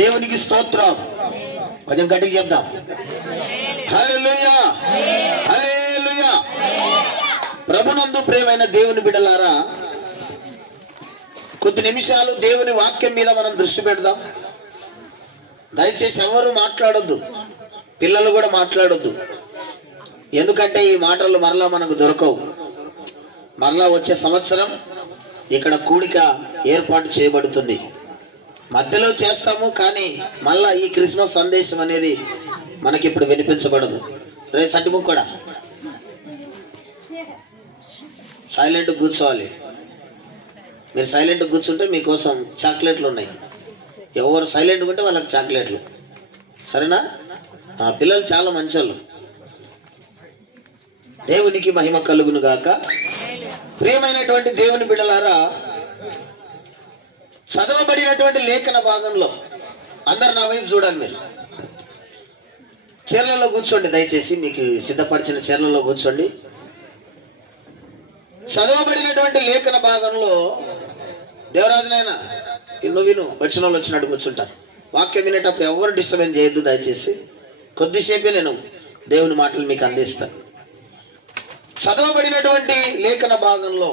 దేవునికి స్తోత్రం. కొంచెం గట్టిగా చెప్దాం. హల్లెలూయా, హల్లెలూయా. ప్రభునందు ప్రియమైన దేవుని బిడ్డలారా, కొద్ది నిమిషాలు దేవుని వాక్యం మీద మనం దృష్టి పెడదాం. దయచేసి ఎవరు మాట్లాడొద్దు, పిల్లలు కూడా మాట్లాడొద్దు. ఎందుకంటే ఈ మాటలు మరలా మనకు దొరకవు. మరలా వచ్చే సంవత్సరం ఇక్కడ కూడిక ఏర్పాటు చేయబడుతుంది. మధ్యలో చేస్తాము, కానీ మళ్ళా ఈ క్రిస్మస్ సందేశం అనేది మనకి ఇప్పుడు వినిపించబడదు. రే సటిముక్ కూడా సైలెంట్ కూర్చోవాలి. మీరు సైలెంట్ కూర్చుంటే మీకోసం చాక్లెట్లు ఉన్నాయి. ఎవరు సైలెంట్ ఉంటే వాళ్ళకి చాక్లెట్లు, సరేనా? పిల్లలు చాలా మంచోళ్ళు. దేవునికి మహిమ కలుగును గాక. ప్రియమైనటువంటి దేవుని బిడ్డలారా, చదవబడినటువంటి లేఖన భాగంలో అందరు నా వైపు చూడాలి. మీరు చీరలలో కూర్చోండి, దయచేసి మీకు సిద్ధపరిచిన చీరలలో కూర్చోండి. చదవబడినటువంటి లేఖన భాగంలో దేవరాజునైనా నువ్వు విను, వచ్చిన వాళ్ళు వచ్చినట్టు కూర్చుంటారు. వాక్యం వినేటప్పుడు ఎవరు డిస్టర్బెన్స్ చేయొద్దు దయచేసి. కొద్దిసేపే నేను దేవుని మాటలు మీకు అందిస్తాను. చదవబడినటువంటి లేఖన భాగంలో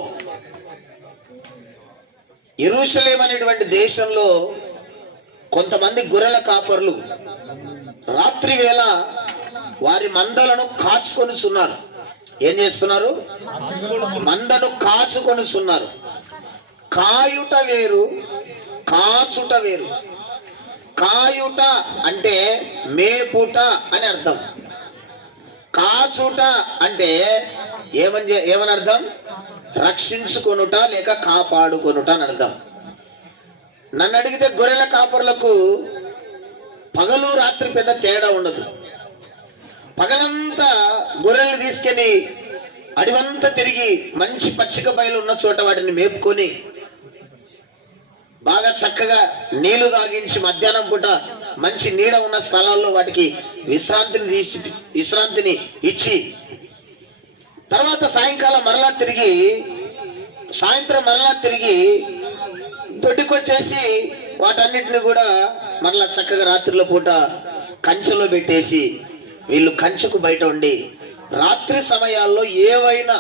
యెరూషలేము అనేటువంటి దేశంలో కొంతమంది గొర్రెల కాపర్లు రాత్రి వేళ వారి మందలను కాచుకొనిచున్నారు. ఏం చేస్తున్నారు? మందను కాచుకొనిచున్నారు. కాయుట వేరు, కాచుట వేరు. కాయుట అంటే మేపుట అని అర్థం. కాచుట అంటే ఏమని అర్థం? రక్షించుకొనుట లేక కాపాడుకొనుట అని అర్థం. నన్ను అడిగితే గొర్రెల కాపర్లకు పగలు రాత్రి పెద్ద తేడా ఉండదు. పగలంతా గొర్రెలు తీసుకెళ్ళి అడివంతా తిరిగి మంచి పచ్చిక బయలు ఉన్న చోట వాటిని మేపుకొని బాగా చక్కగా నీళ్లు తాగించి మధ్యాహ్నం పూట మంచి నీడ ఉన్న స్థలాల్లో వాటికి విశ్రాంతిని ఇచ్చి తర్వాత సాయంత్రం మరలా తిరిగి దొడ్డికొచ్చేసి వాటన్నిటిని కూడా మరలా చక్కగా రాత్రిలో పూట కంచెలో పెట్టేసి వీళ్ళు కంచెకు బయట ఉండి రాత్రి సమయాల్లో ఏవైనా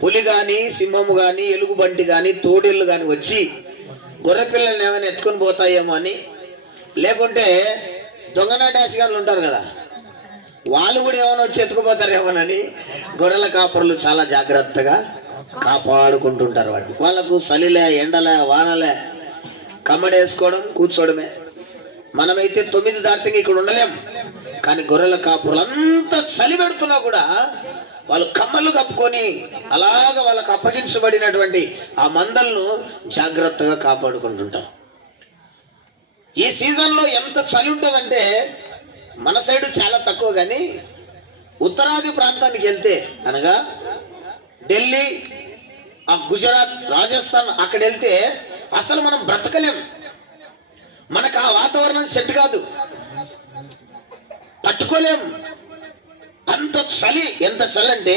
పులి కానీ, సింహము కానీ, ఎలుగుబంటి కానీ, తోడేళ్ళు కానీ వచ్చి గొర్రె పిల్లల్ని ఏమైనా ఎత్తుకొని పోతాయేమో అని, లేకుంటే దొంగనాటాసిగాళ్ళు ఉంటారు కదా, వాళ్ళు కూడా ఏమైనా వచ్చి ఎత్తుకుపోతారేమోనని గొర్రెల కాపరులు చాలా జాగ్రత్తగా కాపాడుకుంటుంటారు. వాళ్ళకు చలిలే, ఎండలే, వానలే, కమ్మడేసుకోవడం, కూర్చోవడమే. మనమైతే 9 దాటితే ఇక్కడ ఉండలేం. కానీ గొర్రెల కాపురులు అంత చలి పెడుతున్నా కూడా వాళ్ళు కమ్మలు కప్పుకొని అలాగ వాళ్ళకు అప్పగించబడినటువంటి ఆ మందలను జాగ్రత్తగా కాపాడుకుంటుంటారు. ఈ సీజన్లో ఎంత చలి ఉంటుందంటే మన సైడు చాలా తక్కువ, కానీ ఉత్తరాది ప్రాంతానికి వెళ్తే అనగా ఢిల్లీ, ఆ గుజరాత్, రాజస్థాన్ అక్కడ వెళ్తే అసలు మనం బ్రతకలేం. మనకు ఆ వాతావరణం సెట్ కాదు, తట్టుకోలేం. అంత చలి. ఎంత చలి అంటే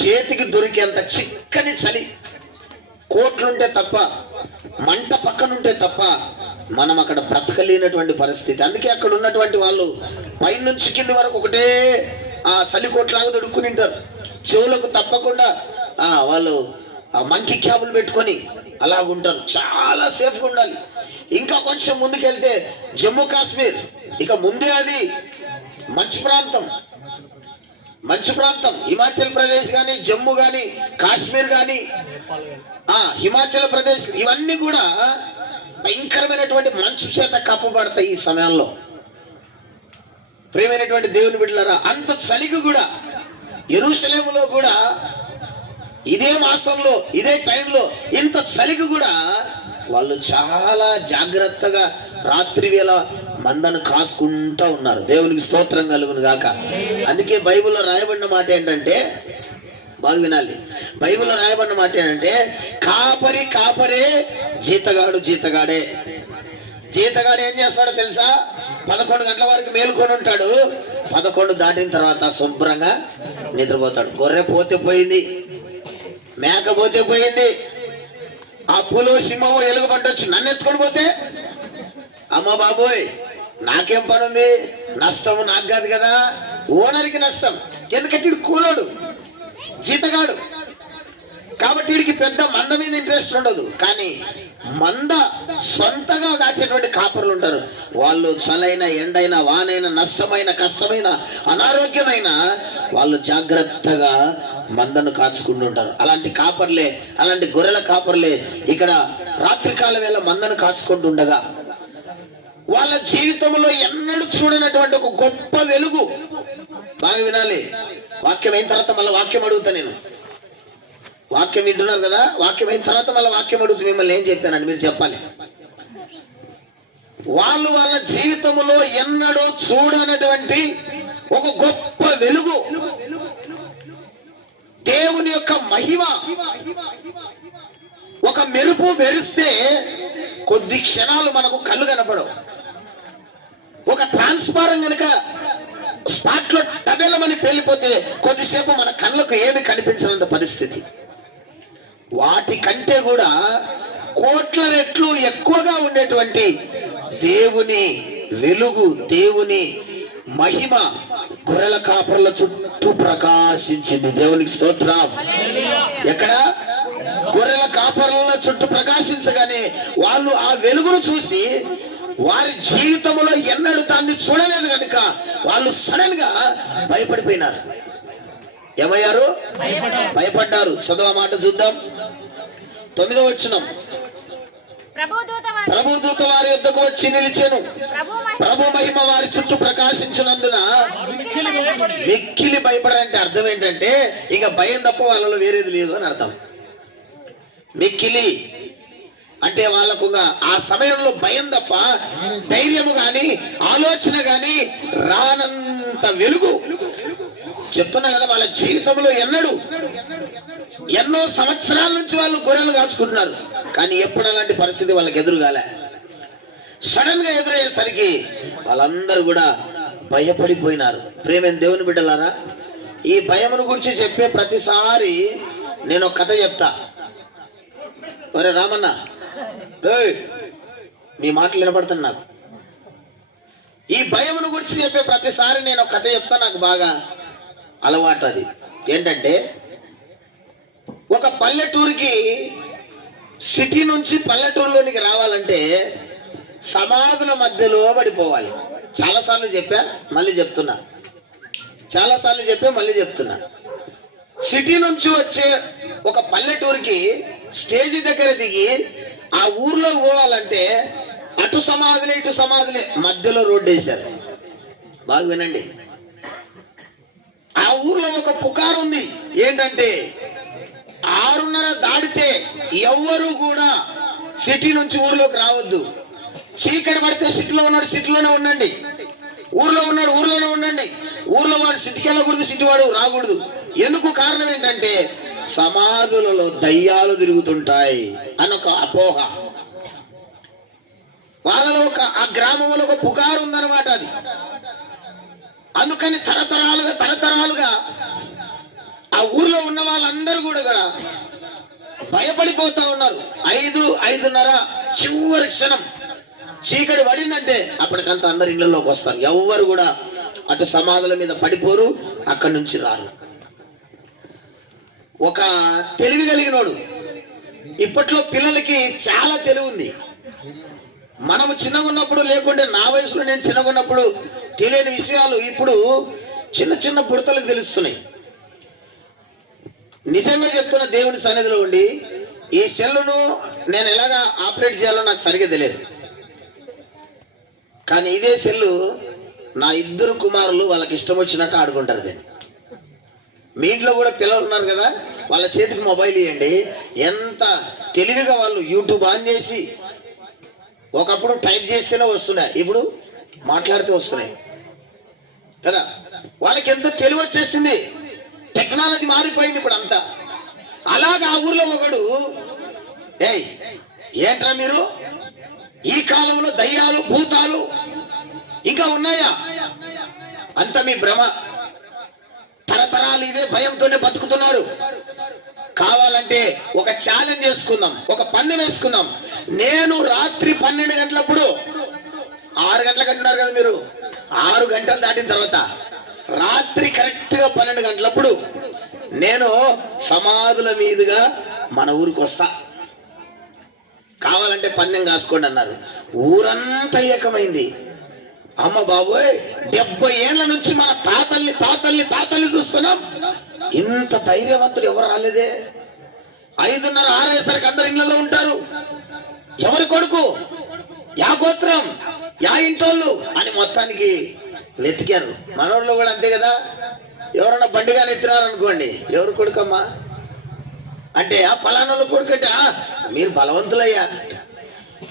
చేతికి దొరికేంత చిక్కని చలి. కోట్లుంటే తప్ప, మంట పక్కనుంటే తప్ప మనం అక్కడ బ్రతకలేనటువంటి పరిస్థితి. అందుకే అక్కడ ఉన్నటువంటి వాళ్ళు పైనుంచి కింది వరకు ఒకటే ఆ చలి కోట్లాగా దొడుక్కుని ఉంటారు. చెవులకు తప్పకుండా వాళ్ళు ఆ మంకీ క్యాబులు పెట్టుకొని అలాగుంటారు. చాలా సేఫ్గా ఉండాలి. ఇంకా కొంచెం ముందుకెళ్తే జమ్మూ కాశ్మీర్, ఇక ముందే అది మంచు ప్రాంతం. హిమాచల్ ప్రదేశ్ కానీ, జమ్మూ కానీ, కాశ్మీర్ కానీ, హిమాచల్ ప్రదేశ్, ఇవన్నీ కూడా భయంకరమైనటువంటి మంచు చేత కప్పబడతాయి ఈ సమయంలో. ప్రియమైనటువంటి దేవుని బిడ్డలారా, అంత చలికి కూడా యెరూషలేములో కూడా ఇదే మాసంలో, ఇదే టైంలో ఇంత చలికి కూడా వాళ్ళు చాలా జాగ్రత్తగా రాత్రి వేళ మందను కాసుకుంటూ ఉన్నారు. దేవునికి స్తోత్రం కలుగును గాక. అందుకే బైబిల్లో రాయబడిన మాట ఏంటంటే, బాగా వినాలి, బైబిల్లో రాయబడిన మాట ఏంటంటే, కాపరే, జీతగాడే. జీతగాడు ఏం చేస్తాడో తెలుసా? 11 గంటల వరకు మేలుకొని ఉంటాడు. 11 దాటిన తర్వాత శుభ్రంగా నిద్రపోతాడు. గొర్రె పోతే పోయింది, మేక పోతే పోయింది, ఆ పులు, సింహము, ఎలుగుబంటి వచ్చి నన్ను ఎత్తుకొని పోతే అమ్మ బాబోయ్ నాకేం పని ఉంది, నష్టం నాకు కాదు కదా, ఓనర్కి నష్టం. ఎందుకంటే వీడు కూలోడు, జీతగాడు, కాబట్టి వీడికి పెద్ద మంద మీద ఇంట్రెస్ట్ ఉండదు. కానీ మంద సొంతగా కాచేటువంటి కాపర్లు ఉంటారు. వాళ్ళు చలైన ఎండైన వానైన నష్టమైన కష్టమైన అనారోగ్యమైన వాళ్ళు జాగ్రత్తగా మందను కాచుకుంటుంటారు. అలాంటి కాపర్లే, అలాంటి గొర్రెల కాపర్లే ఇక్కడ రాత్రికాల వేళ మందను కాచుకుంటుండగా వాళ్ళ జీవితంలో ఎన్నడూ చూడనటువంటి ఒక గొప్ప వెలుగు. బాగా వినాలి, వాక్యం అయిన తర్వాత మళ్ళీ వాక్యం అడుగుతా నేను. వాక్యం వింటున్నారు కదా, వాక్యం అయిన తర్వాత మళ్ళీ వాక్యం అడుగుతూ మిమ్మల్ని ఏం చెప్పానండి మీరు చెప్పాలి. వాళ్ళు వాళ్ళ జీవితంలో ఎన్నడూ చూడనటువంటి ఒక గొప్ప వెలుగు, దేవుని యొక్క మహిమ. ఒక మెరుపు మెరిస్తే కొద్ది క్షణాలు మనకు కళ్ళు కనపడవు. ఒక ట్రాన్స్ఫారం కనుక స్పాట్ లో టబెలమని పేలిపోతే కొద్దిసేపు మన కళ్ళకు ఏమి కనిపించనంత పరిస్థితి. వాటి కంటే కూడా కోట్ల రెట్లు ఎక్కువగా ఉండేటువంటి దేవుని వెలుగు, దేవుని మహిమ గొర్రెల కాపర్ల చుట్టూ ప్రకాశించింది. దేవునికి స్తోత్రం. ఎక్కడ? గొర్రెల కాపర్ల చుట్టూ ప్రకాశించగానే వాళ్ళు ఆ వెలుగును చూసి వారి జీవితంలో ఎన్నడూ దాన్ని చూడలేదు కనుక వాళ్ళు సడన్ గా భయపడిపోయినారు. ఏమయ్యారు? భయపడ్డారు. చదువు మాట చూద్దాం. 9వ వచనం. ప్రభుదూత వారి యొద్దకు వచ్చి నిలిచెను, ప్రభు మహిమ వారి చుట్టూ ప్రకాశించినందున వెక్కిలి భయపడాలంటే అర్థం ఏంటంటే ఇక భయం తప్ప వాళ్ళలో వేరేది లేదు అని అర్థం. మిక్కిలి అంటే వాళ్ళకు ఆ సమయంలో భయం తప్ప ధైర్యము గాని ఆలోచన గాని రానంత వెలుగు. చెప్తున్నా కదా, వాళ్ళ జీవితంలో ఎన్నో సంవత్సరాల నుంచి వాళ్ళు గొర్రెలు కాచుకుంటున్నారు, కానీ ఎప్పుడు అలాంటి పరిస్థితి వాళ్ళకి ఎదురుగాలే. సడన్ గా ఎదురయ్యేసరికి వాళ్ళందరూ కూడా భయపడిపోయినారు. ప్రేమైన దేవుని బిడ్డలారా, ఈ భయమును గురించి చెప్పే ప్రతిసారి నేను ఒక కథ చెప్తా. ఒరే రామన్న, మీ మాటలు వినపడుతుంది నాకు. ఈ భయమును గురించి చెప్పే ప్రతిసారి నేను ఒక కథ చెప్తా, నాకు బాగా అలవాటు. అది ఏంటంటే, ఒక పల్లెటూరుకి సిటీ నుంచి పల్లెటూరులోనికి రావాలంటే సమాధుల మధ్యలో పడిపోవాలి. చాలాసార్లు చెప్పా, మళ్ళీ చెప్తున్నా. చాలాసార్లు చెప్పా, మళ్ళీ చెప్తున్నా. సిటీ నుంచి వచ్చే ఒక పల్లెటూరుకి స్టేజి దగ్గర దిగి ఆ ఊర్లో పోవాలంటే అటు సమాధులే ఇటు సమాధులే, మధ్యలో రోడ్డు వేశారు. బాగా వినండి. ఆ ఊర్లో ఒక పుకారు ఉంది. ఏంటంటే 6:30 దాటితే ఎవ్వరూ కూడా సిటీ నుంచి ఊర్లోకి రావద్దు. చీకటి పడితే సిటీలో ఉన్నాడు సిటీలోనే ఉండండి, ఊర్లో ఉన్నాడు ఊర్లోనే ఉండండి, ఊర్లో వాడు సిటీకి వెళ్ళకూడదు, సిటీ వాడు రాకూడదు. ఎందుకు? కారణం ఏంటంటే సమాధులలో దయ్యాలు తిరుగుతుంటాయి అని ఒక అపోహ. వాళ్ళలో ఆ గ్రామంలో ఒక పుకారు ఉందన్నమాట. అది అందుకని తరతరాలుగా ఆ ఊర్లో ఉన్న వాళ్ళందరూ కూడా భయపడిపోతా ఉన్నారు. 5:30 చివరి క్షణం చీకటి పడిందంటే అప్పటికంతా అందరు ఇళ్లలోకి వస్తారు. ఎవ్వరు కూడా అటు సమాధుల మీద పడిపోరు, అక్కడి నుంచి రారు. ఒక తెలివి కలిగినోడు. ఇప్పట్లో పిల్లలకి చాలా తెలివి ఉంది. మనము చిన్నగా ఉన్నప్పుడు, లేకుంటే నా వయసులో నేను చిన్నగా ఉన్నప్పుడు తెలియని విషయాలు ఇప్పుడు చిన్న చిన్న పుడతలకు తెలుస్తున్నాయి. నిజంగా చెప్తున్న దేవుని సన్నిధిలో ఉండి ఈ సెల్లును నేను ఎలాగా ఆపరేట్ చేయాలో నాకు సరిగ్గా తెలియదు. కానీ ఇదే సెల్లు నా 2 కుమారులు వాళ్ళకి ఇష్టం వచ్చినట్టు ఆడుకుంటారు. దీన్ని మీ ఇంట్లో కూడా పిల్లలు ఉన్నారు కదా, వాళ్ళ చేతికి మొబైల్ ఇవ్వండి. ఎంత తెలివిగా వాళ్ళు యూట్యూబ్ ఆన్ చేసి, ఒకప్పుడు టైప్ చేస్తేనే వస్తున్నాయి, ఇప్పుడు మాట్లాడితే వస్తున్నాయి కదా. వాళ్ళకి ఎంత తెలివి వచ్చేసింది, టెక్నాలజీ మారిపోయింది ఇప్పుడు అంతా. అలాగా ఆ ఊర్లో ఒకడు, ఏంట్రా మీరు ఈ కాలంలో దయ్యాలు భూతాలు ఇంకా ఉన్నాయా? అంత మీ భ్రమ. తరతరాలు ఇదే భయంతోనే బతుకుతున్నారు. కావాలంటే ఒక ఛాలెంజ్ చేసుకుందాం, ఒక పందెం వేసుకుందాం. నేను రాత్రి 12 గంటలప్పుడు 6 గంటలకు అంటున్నారు కదా మీరు. 6 గంటలు దాటిన తర్వాత రాత్రి కరెక్ట్ గా 12 గంటలప్పుడు నేను సమాధుల మీదుగా మన ఊరికి వస్తా, కావాలంటే పందెం కాసుకోండి అన్నారు. ఊరంతా ఏకమైంది. అమ్మ బాబోయ్, 70 ఏళ్ల నుంచి మన తాతల్ని చూస్తున్నాం, ఇంత ధైర్యవంతులు ఎవరు రాలేదే. 5:30, 6 అయ్యేసరికి అందరు ఇళ్లలో ఉంటారు. ఎవరి కొడుకు, యా గోత్రం, యా ఇంటోళ్ళు అని మొత్తానికి వెతికారు. మనోళ్ళు కూడా అంతే కదా. ఎవరన్నా బండిగా ఎత్తినారు అనుకోండి, ఎవరు కొడుకమ్మా అంటే ఆ పలానాళ్ళ కొడుకు అంటే మీరు బలవంతులయ్యా.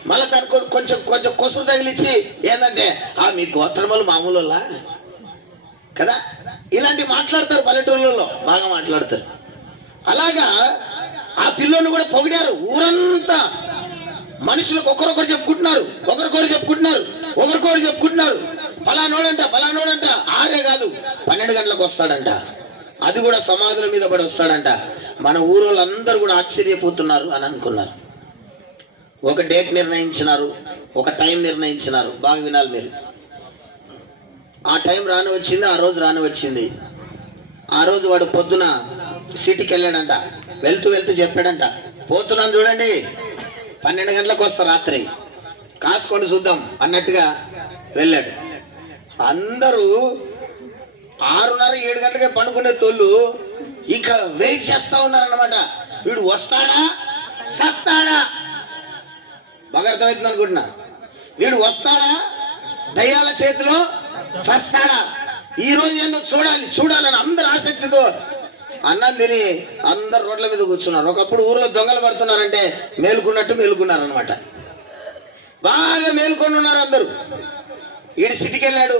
మళ్ళీ దానికి కొంచెం కొసురు తగిలిచ్చి ఏంటంటే మీ గోత్రములు మామూలులా కదా, ఇలాంటి మాట్లాడతారు పల్లెటూళ్ళలో, బాగా మాట్లాడతారు. అలాగా ఆ పిల్లోని కూడా పొగిడారు. ఊరంతా మనుషులకు ఒకరొకరు చెప్పుకుంటున్నారు, ఒకరికొకరు చెప్పుకుంటున్నారు. పలానోడంట 6 కాదు 12 గంటలకు వస్తాడంట, అది కూడా సమాధుల మీద పడి వస్తాడంట. మన ఊరోళ్ళందరూ కూడా ఆశ్చర్యపోతున్నారు అని అనుకున్నారు. ఒక డేట్ నిర్ణయించినారు, ఒక టైం నిర్ణయించినారు. బాగా వినాలి మీరు. ఆ టైం రాని వచ్చింది, ఆ రోజు రాని వచ్చింది. ఆ రోజు వాడు పొద్దున సిటీకి వెళ్ళాడంట. వెళ్తూ చెప్పాడంట, పోతున్నాను చూడండి, 12 గంటలకు వస్తా, రాత్రి కాసుకోండి చూద్దాం అన్నట్టుగా వెళ్ళాడు. అందరూ 6:30, 7 గంటలకే పండుకునే తోళ్ళు ఇంకా వెయిట్ చేస్తా ఉన్నారన్నమాట. వీడు వస్తాడా సస్తాడా, బాగా అర్థమవుతుంది అనుకుంటున్నా. వీడు వస్తాడా దయ్యాల చేతిలో చస్తాడా, ఈ రోజు ఏందో చూడాలని అందరు ఆసక్తితో అన్నం తిని అందరు రోడ్ల మీద కూర్చున్నారు. ఒకప్పుడు ఊర్లో దొంగలు పడుతున్నారంటే మేలుకున్నారు అనమాట. బాగా మేలుకొని ఉన్నారు అందరూ. వీడు సిటీకి వెళ్ళాడు,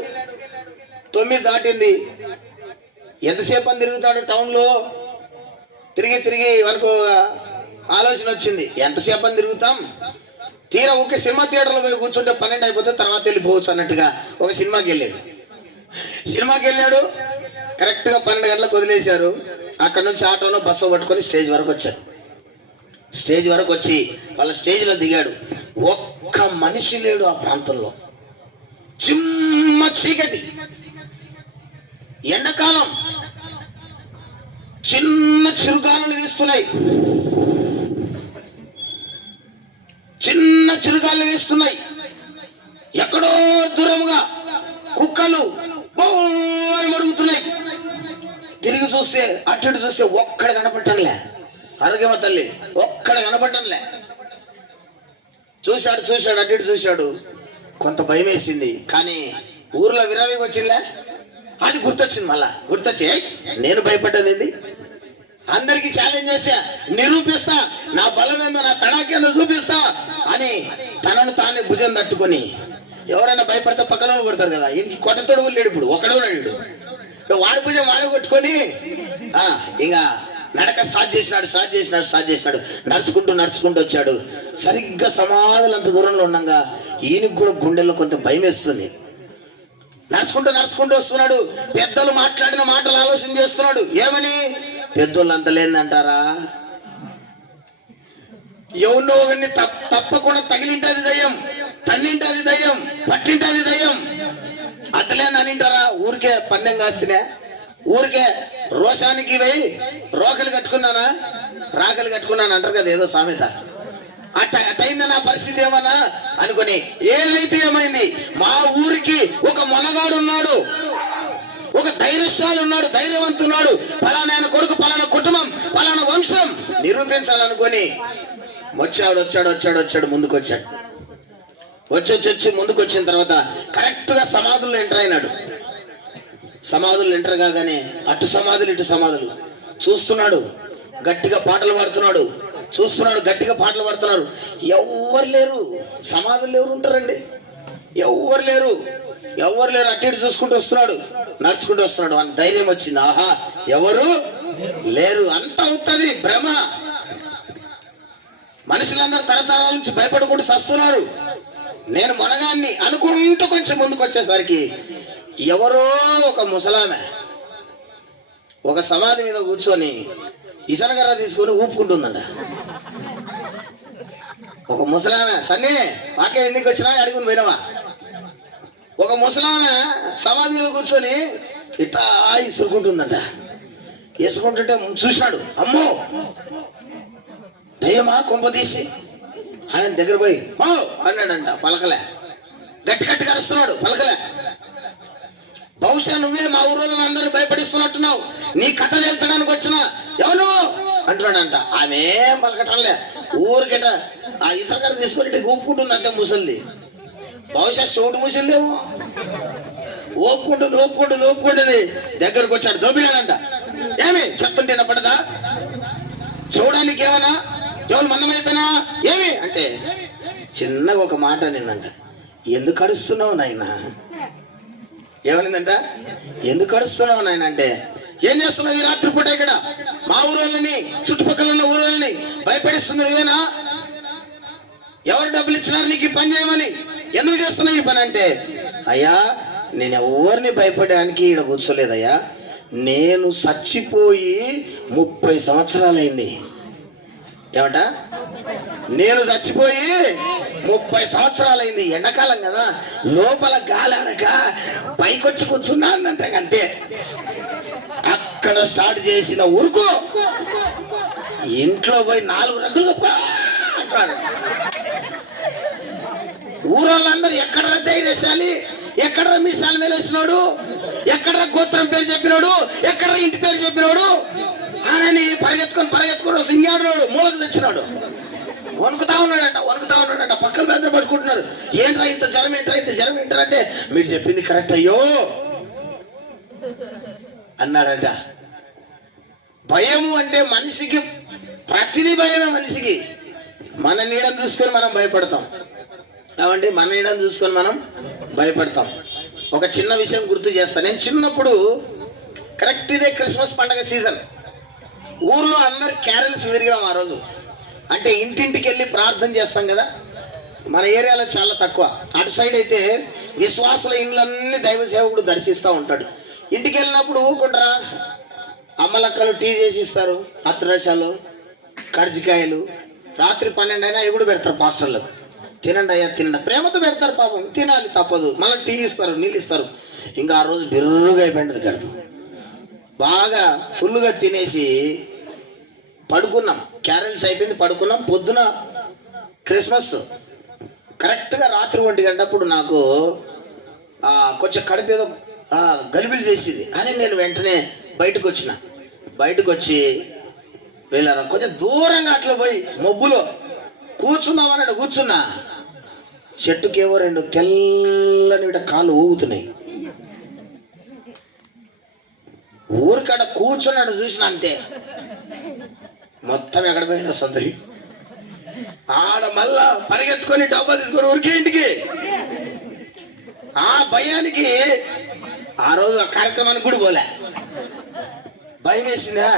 9 దాటింది. ఎంతసేపు అని తిరుగుతాడు టౌన్లో, తిరిగి వరకు ఆలోచన వచ్చింది, ఎంతసేపు అని తిరుగుతాం, తీరా ఒకే సినిమా థియేటర్లో పోయి కూర్చుంటే 12 అయిపోతే తర్వాత వెళ్ళిపోవచ్చు అన్నట్టుగా ఒక సినిమాకి వెళ్ళాడు. కరెక్ట్గా 12 గంటలకు వదిలేశారు. అక్కడ నుంచి ఆటోలో బస్సు పట్టుకొని స్టేజ్ వరకు వచ్చారు. స్టేజ్ వరకు వచ్చి వాళ్ళ స్టేజ్లో దిగాడు. ఒక్క మనిషి లేడు ఆ ప్రాంతంలో. చిమ్మ చీకటి, ఎండాకాలం, చిన్న చిరుగాలులు వీస్తున్నాయి. ఎక్కడో దూరంగా కుక్కలు బోని మరుగుతున్నాయి. తిరిగి చూస్తే అటు చూస్తే ఒక్కడ కనపడటంలే. అరగమ తల్లి ఒక్కడ కనపడటంలే. చూశాడు అటు చూశాడు. కొంత భయం వేసింది, కానీ ఊర్లో విరావికి వచ్చిందిలే. అది గుర్తొచ్చింది. మళ్ళా గుర్తొచ్చి నేను భయపడ్డాను, అందరికి ఛాలెంజ్ చేస్తా, నిరూపిస్తా, నా బలం ఏందో, నా తడాకేందో చూపిస్తా అని తనను తానే భుజం తట్టుకొని. ఎవరైనా భయపడితే పక్కన కొడతారు కదా, ఇంటికి కొత్త తొడుగులు లేడు, ఇప్పుడు ఒకడే ఉన్నాడు. వాడి భుజం వాడు కొట్టుకొని ఇంకా నడక స్టార్ట్ చేసినాడు. నడుచుకుంటూ వచ్చాడు. సరిగ్గా సమాధులు అంత దూరంలో ఉండగా ఈయనకు కూడా గుండెల్లో కొంత భయం వేస్తుంది. నడుచుకుంటూ వస్తున్నాడు. పెద్దలు మాట్లాడిన మాటలు ఆలోచన చేస్తున్నాడు. ఏమని? పెద్దోళ్ళు అంత లేదంటారా, ఎవరినో ఒకరిని తప్పకుండా తగిలింటది దయ్యం, తన్నింటది దయ్యం, పట్టింటది దయ్యం, అతలేని అనింటారా? ఊరికే పందెం కాస్తేనే, ఊరికే రోషానికి పోయి రాకలు కట్టుకున్నాను అంటారు కదా, ఏదో సామెత. అటైందా నా పరిస్థితి ఏమన్నా అనుకుని, ఏదైతే ఏమైంది, మా ఊరికి ఒక మొనగాడు ఉన్నాడు, ఒక ధైర్యశాలి ఉన్నాడు, ధైర్యవంతున్నాడు, పలానా ఆయన కొడుకు, పలానా కుటుంబం, పలానా వంశం నిరూపించాలనుకొని వచ్చాడు. ముందుకు వచ్చాడు. వచ్చి ముందుకు వచ్చిన తర్వాత కరెక్ట్ గా సమాధుల్లో ఎంటర్ అయినాడు. సమాధులు ఎంటర్ కాగానే అటు సమాధులు ఇటు సమాధులు చూస్తున్నాడు. గట్టిగా పాటలు పాడుతున్నాడు. ఎవ్వరు లేరు. సమాధులు ఎవరు ఉంటారండి? ఎవ్వరు లేరు. అటు ఇటు చూసుకుంటూ వస్తున్నాడు, నడుచుకుంటూ వస్తున్నాడు. అని ధైర్యం వచ్చింది. ఆహా, ఎవరు లేరు, అంత అవుతుంది భ్రమ. మనుషులందరూ తరతరాల నుంచి భయపడుకుంటూ సస్తున్నారు. నేను మొనగాన్ని అనుకుంటూ కొంచెం ముందుకు వచ్చేసరికి ఎవరో ఒక ముసలామె ఒక సమాధి మీద కూర్చొని ఇసనగర్ర తీసుకొని ఊపుకుంటుందంట. ఒక ముసలామె, సన్నీ వాకే ఎన్నికి వచ్చినా అడుగుని పోయినవా ఒక ముసలామె సమాధి మీద కూర్చొని ఇట్టా ఇసురుకుంటుందంట. ఇసురుకుంటుంటే చూసినాడు, అమ్మో దయ్యమా కొంప తీసి ఆయన దగ్గర పోయి ఓ అన్నాడంట. పలకలే. గట్టి గట్టి కరుస్తున్నాడు, పలకలే. బహుశా నువ్వే మా ఊరోళ్ళని అందరినీ భయపడిస్తున్నట్టున్నావు, నీ కథ తెలుసడానికి వచ్చిన ఎవరు అంటున్నాడంట. ఆమె పలకటంలే, ఊరికట ఆ ఇసరకర తీసుకొని ఊపుకుంటుంది అంతే ముసలిది. బహుశా చోటు ముసలిదేమో. ఓపుకుంటుంది. దగ్గరకు వచ్చాడు, దోపినాడంట. ఏమి చెప్తుంటే పడదా? చూడడానికి ఏమన్నా దేవులు మందమైపోయినా ఏమి అంటే చిన్నగా ఒక మాట అనిందంట, ఎందుకు అడుస్తున్నావు నాయన? ఏమనిందంట, ఎందుకు అడుస్తున్నావు నాయన అంటే, ఏం చేస్తున్నావు ఈ రాత్రి పూట ఇక్కడ? మా ఊరోళ్ళని చుట్టుపక్కల ఉన్న ఊరోళ్ళని భయపడిస్తుంది నువ్వేనా? ఎవరు డబ్బులు ఇచ్చినారు నీకు ఈ పని చేయమని? ఎందుకు చేస్తున్నావు ఈ పని అంటే, అయ్యా నేను ఎవరిని భయపడడానికి ఇక్కడ కూర్చోలేదయ్యా, నేను చచ్చిపోయి 30 సంవత్సరాలైంది. ఏమంట, నేను చచ్చిపోయి 30 సంవత్సరాలైంది. ఎండాకాలం కదా, లోపల గాలాడక పైకొచ్చి కూర్చున్నానంటే అంతే. అక్కడ స్టార్ట్ చేసిన ఉరుకు ఇంట్లో పోయి 4 రగ్గులు అంటాడు. ఊరోళ్ళందరూ ఎక్కడ ధైర్యశాలి, ఎక్కడ మీసాల మీద వేసినాడు, ఎక్కడ గోత్రం పేరు చెప్పినాడు, ఎక్కడ ఇంటి పేరు చెప్పినాడు అని పరిగెత్తుకొని సింగాడు మూలకు తెచ్చినాడు. వణుకుతా ఉన్నాడంట. పక్కన పెద్ద పట్టుకుంటున్నారు. ఏంట్రా ఇంత జ్వరం ఏంటంటే, మీరు చెప్పింది కరెక్ట్ అయ్యో అన్నాడంట. భయము అంటే మనిషికి ప్రతిదీ భయమే. మనిషికి మన నీడను చూసుకొని మనం భయపడతాం. ఏమండి, మన నీడను చూసుకొని మనం భయపడతాం. ఒక చిన్న విషయం గుర్తు చేస్తాను. నేను చిన్నప్పుడు కరెక్ట్ ఇదే క్రిస్మస్ పండగ సీజన్, ఊర్లో అందరు క్యారల్స్ తిరిగాం ఆ రోజు. అంటే ఇంటింటికి వెళ్ళి ప్రార్థన చేస్తాం కదా, మన ఏరియాలో చాలా తక్కువ. అటు సైడ్ అయితే విశ్వాసుల ఇండ్లన్నీ దైవ సేవకుడు దర్శిస్తూ ఉంటాడు. ఇంటికి వెళ్ళినప్పుడు ఊరుకుంటారా, అమ్మలక్కలు టీ చేసి ఇస్తారు, అత్రసాలు కర్జికాయలు. రాత్రి 12 అయినా అవి కూడా పెడతారు పాస్టర్లకు. తినండి అయ్యా తినండి, ప్రేమతో పెడతారు, పాపం తినాలి తప్పదు. మళ్ళీ టీ ఇస్తారు, నీళ్ళు ఇస్తారు. ఇంకా ఆ రోజు బిర్రుగా అయిపోయింది కడుపు. బాగా ఫుల్గా తినేసి పడుకున్నాం. క్యారల్స్ అయిపోయింది, పడుకున్నాం. పొద్దున క్రిస్మస్ కరెక్ట్గా రాత్రి 1 గంటప్పుడు నాకు కొంచెం కడుపు ఏదో గలిబిలి చేసేది అని నేను వెంటనే బయటకు వచ్చి వెళ్ళాను. కొంచెం దూరంగా అట్లా పోయి మబ్బులో కూర్చుందామన్నాడు. కూర్చున్నా, చెట్టుకేవో 2 తెల్లని కాళ్ళు ఊగుతున్నాయి. ఊరికాడ కూర్చున్నాడు, చూసిన అంతే. మొత్తం ఎక్కడ పోయింది వస్తుంది. ఆడ మళ్ళా పరిగెత్తుకొని డబ్బా తీసుకొని ఊరికే ఇంటికి. ఆ భయానికి ఆ రోజు ఆ కార్యక్రమానికి కూడా పోలే. భయం వేసిందా?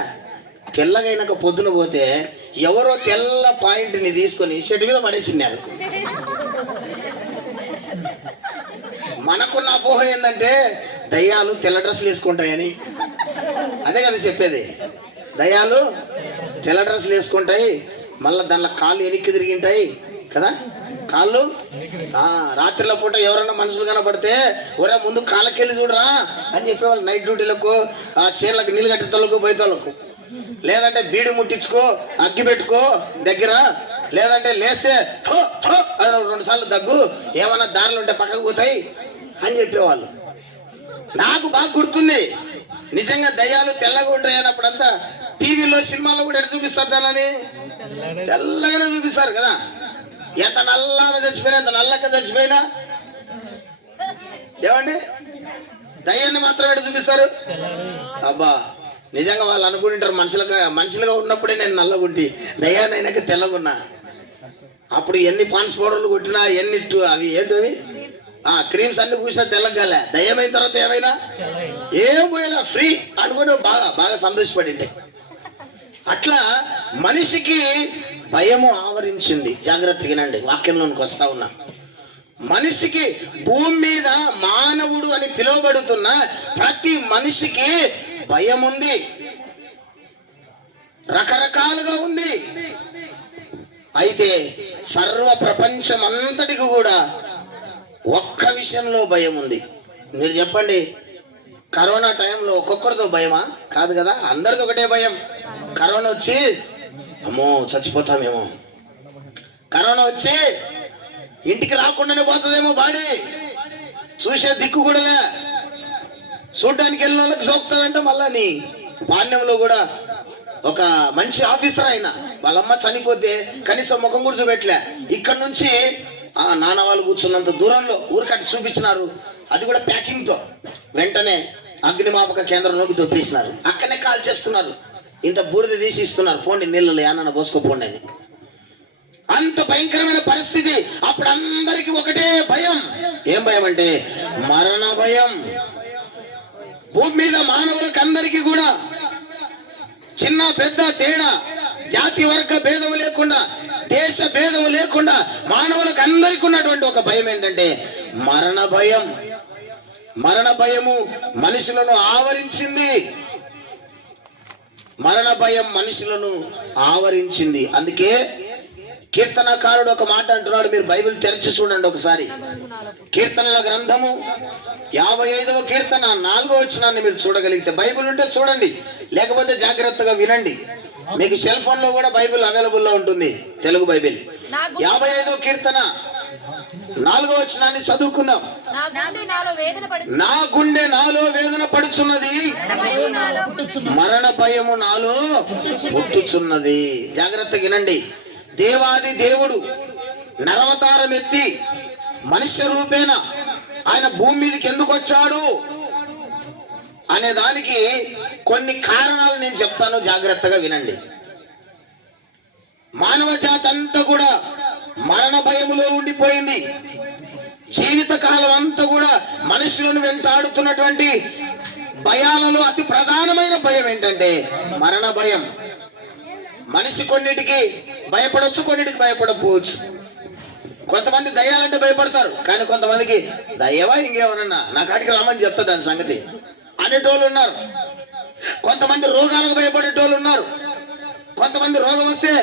తెల్లగైనాక పొద్దున పోతే ఎవరో తెల్ల పాయింట్ని తీసుకొని షెడ్ మీద పడేసినారు. మనకున్న అపోహ ఏంటంటే దయ్యాలు తెల్ల డ్రెస్సులు వేసుకుంటాయని. అదే కదా చెప్పేది, దయ్యాలు తెల్ల డ్రెస్సులు వేసుకుంటాయి, మళ్ళీ దానిలో కాళ్ళు వెనక్కి తిరిగింటాయి కదా. కాళ్ళు రాత్రిలో పూట ఎవరైనా మనుషులు కనపడితే ఒరే ముందు కాళ్ళకెళ్ళి చూడరా అని చెప్పేవాళ్ళు. నైట్ డ్యూటీలకు చీరలకు నీళ్ళు కట్టేతోళ్ళకు పోయేతోళ్ళకు. లేదంటే బీడి ముట్టించుకో, అగ్గి పెట్టుకో దగ్గర, లేదంటే లేస్తే 2 సార్లు దగ్గు, ఏమన్నా దారులు ఉంటే పక్కకు పోతాయి అని చెప్పేవాళ్ళు. నాకు బాగా గుర్తుంది, నిజంగా దయ్యాలు తెల్లగా ఉంటాయి అన్నప్పుడంతా టీవీలో సినిమాలో కూడా ఎక్కడ చూపిస్తారు దానని, తెల్లగానే చూపిస్తారు కదా. ఎంత నల్లగా చచ్చిపోయినా, ఎంత నల్లగా చచ్చిపోయినా ఏమండి దయ్యాన్ని మాత్రం ఎక్కడ చూపిస్తారు? అబ్బా నిజంగా వాళ్ళు అనుకుంటారు మనుషులుగా ఉన్నప్పుడే నేను నల్లగుంటి, దయ్యాన్ని అయినాక తెల్లగున్నా. అప్పుడు ఎన్ని పాన్స్ పౌడర్లు కొట్టినా, ఎన్ని అవి ఏంటవి క్రీమ్స్ అన్ని పూసినా తెల్లగాలే. దయ్యమైన తర్వాత ఏమైనా ఏం పోయినా ఫ్రీ అనుకుని బాగా సంతోషపడింటే. అట్లా మనిషికి భయము ఆవరించింది. జాగ్రత్తగా వినండి, వాక్యంలోనికి వస్తా ఉన్నా. మనిషికి భూమి మీద మానవుడు అని పిలువబడుతున్న ప్రతి మనిషికి భయం ఉంది, రకరకాలుగా ఉంది. అయితే సర్వ ప్రపంచం అంతటికి కూడా ఒక్క విషయంలో భయం ఉంది. మీరు చెప్పండి, కరోనా టైంలో ఒక్కొక్కరితో భయమా? కాదు కదా, అందరిది ఒకటే భయం. కరోనా వచ్చి అమ్మో చచ్చిపోతామేమో, కరోనా వచ్చి ఇంటికి రాకుండానే పోతుందేమో బాడీ, చూసే దిక్కు కూడాలే, చూడ్డానికి వెళ్ళిన వాళ్ళకి సోకుతుందంటే. మళ్ళా నీ పాణ్యంలో కూడా ఒక మంచి ఆఫీసర్ అయినా వాళ్ళమ్మ చనిపోతే కనీసం ముఖం కూడా చూపెట్టలే. ఇక్కడ నుంచి నాన్న వాళ్ళు కూర్చున్నంత దూరంలో ఊరికట్టు చూపించినారు, అది కూడా ప్యాకింగ్ తో. వెంటనే అగ్నిమాపక కేంద్రంలోకి దొప్పేసినారు, అక్కడనే కాల్ చేస్తున్నారు, ఇంత బూడిద తీసి ఇస్తున్నారు, పోండి నీళ్ళలో యానన్న పోసుకోపోండి అని. అంత భయంకరమైన పరిస్థితి. అప్పుడు అందరికి ఒకటే భయం. ఏం భయం అంటే మరణ భయం. భూమి మీద మానవులకు అందరికీ కూడా చిన్న పెద్ద తేడా, జాతి వర్గ భేదము లేకుండా, దేశ భేదము లేకుండా మానవులకు అందరికీ ఉన్నటువంటి ఒక భయం ఏంటంటే మరణ భయం. మరణ భయము మనుషులను ఆవరించింది. మరణ భయం మనుషులను ఆవరించింది. అందుకే కీర్తనకారుడు ఒక మాట అంటున్నాడు, మీరు బైబిల్ తెరచి చూడండి ఒకసారి. కీర్తనల గ్రంథము 55వ కీర్తన 4వ వచనాన్ని మీరు చూడగలిగితే, బైబిల్ ఉంటే చూడండి, లేకపోతే జాగ్రత్తగా వినండి. మీకు సెల్ ఫోన్ లో కూడా బైబిల్ అవైలబుల్ లో ఉంటుంది, తెలుగు బైబిల్. 55వ కీర్తన 4వ వచనాన్ని చదువుకుందాం. నా గుండె నాలో వేదన పడుచున్నది, మరణ భయము నాలో పుట్టుచున్నది. జాగ్రత్తగా వినండి. దేవాది దేవుడు నరవతారం ఎత్తి మనుష్య రూపేణ ఆయన భూమి మీదకి ఎందుకు వచ్చాడు అనే దానికి కొన్ని కారణాలు నేను చెప్తాను, జాగ్రత్తగా వినండి. మానవ జాతి అంతా కూడా మరణ భయములో ఉండిపోయింది. జీవిత కాలం అంతా కూడా మనుషులను వెంటాడుతున్నటువంటి భయాలలో అతి ప్రధానమైన భయం ఏంటంటే మరణ భయం. మనిషి కొన్నిటికి భయపడవచ్చు, కొన్నిటికి భయపడకపోవచ్చు. కొంతమంది దయ్యాలంటే భయపడతారు, కానీ కొంతమందికి దయ్యవా ఇంకేమన్నా నా కాటికి రామని చెప్తా దాని సంగతి అనేటోళ్ళు ఉన్నారు. కొంతమంది రోగాలకు భయపడేటోళ్ళు ఉన్నారు. కొంతమంది రోగం వస్తే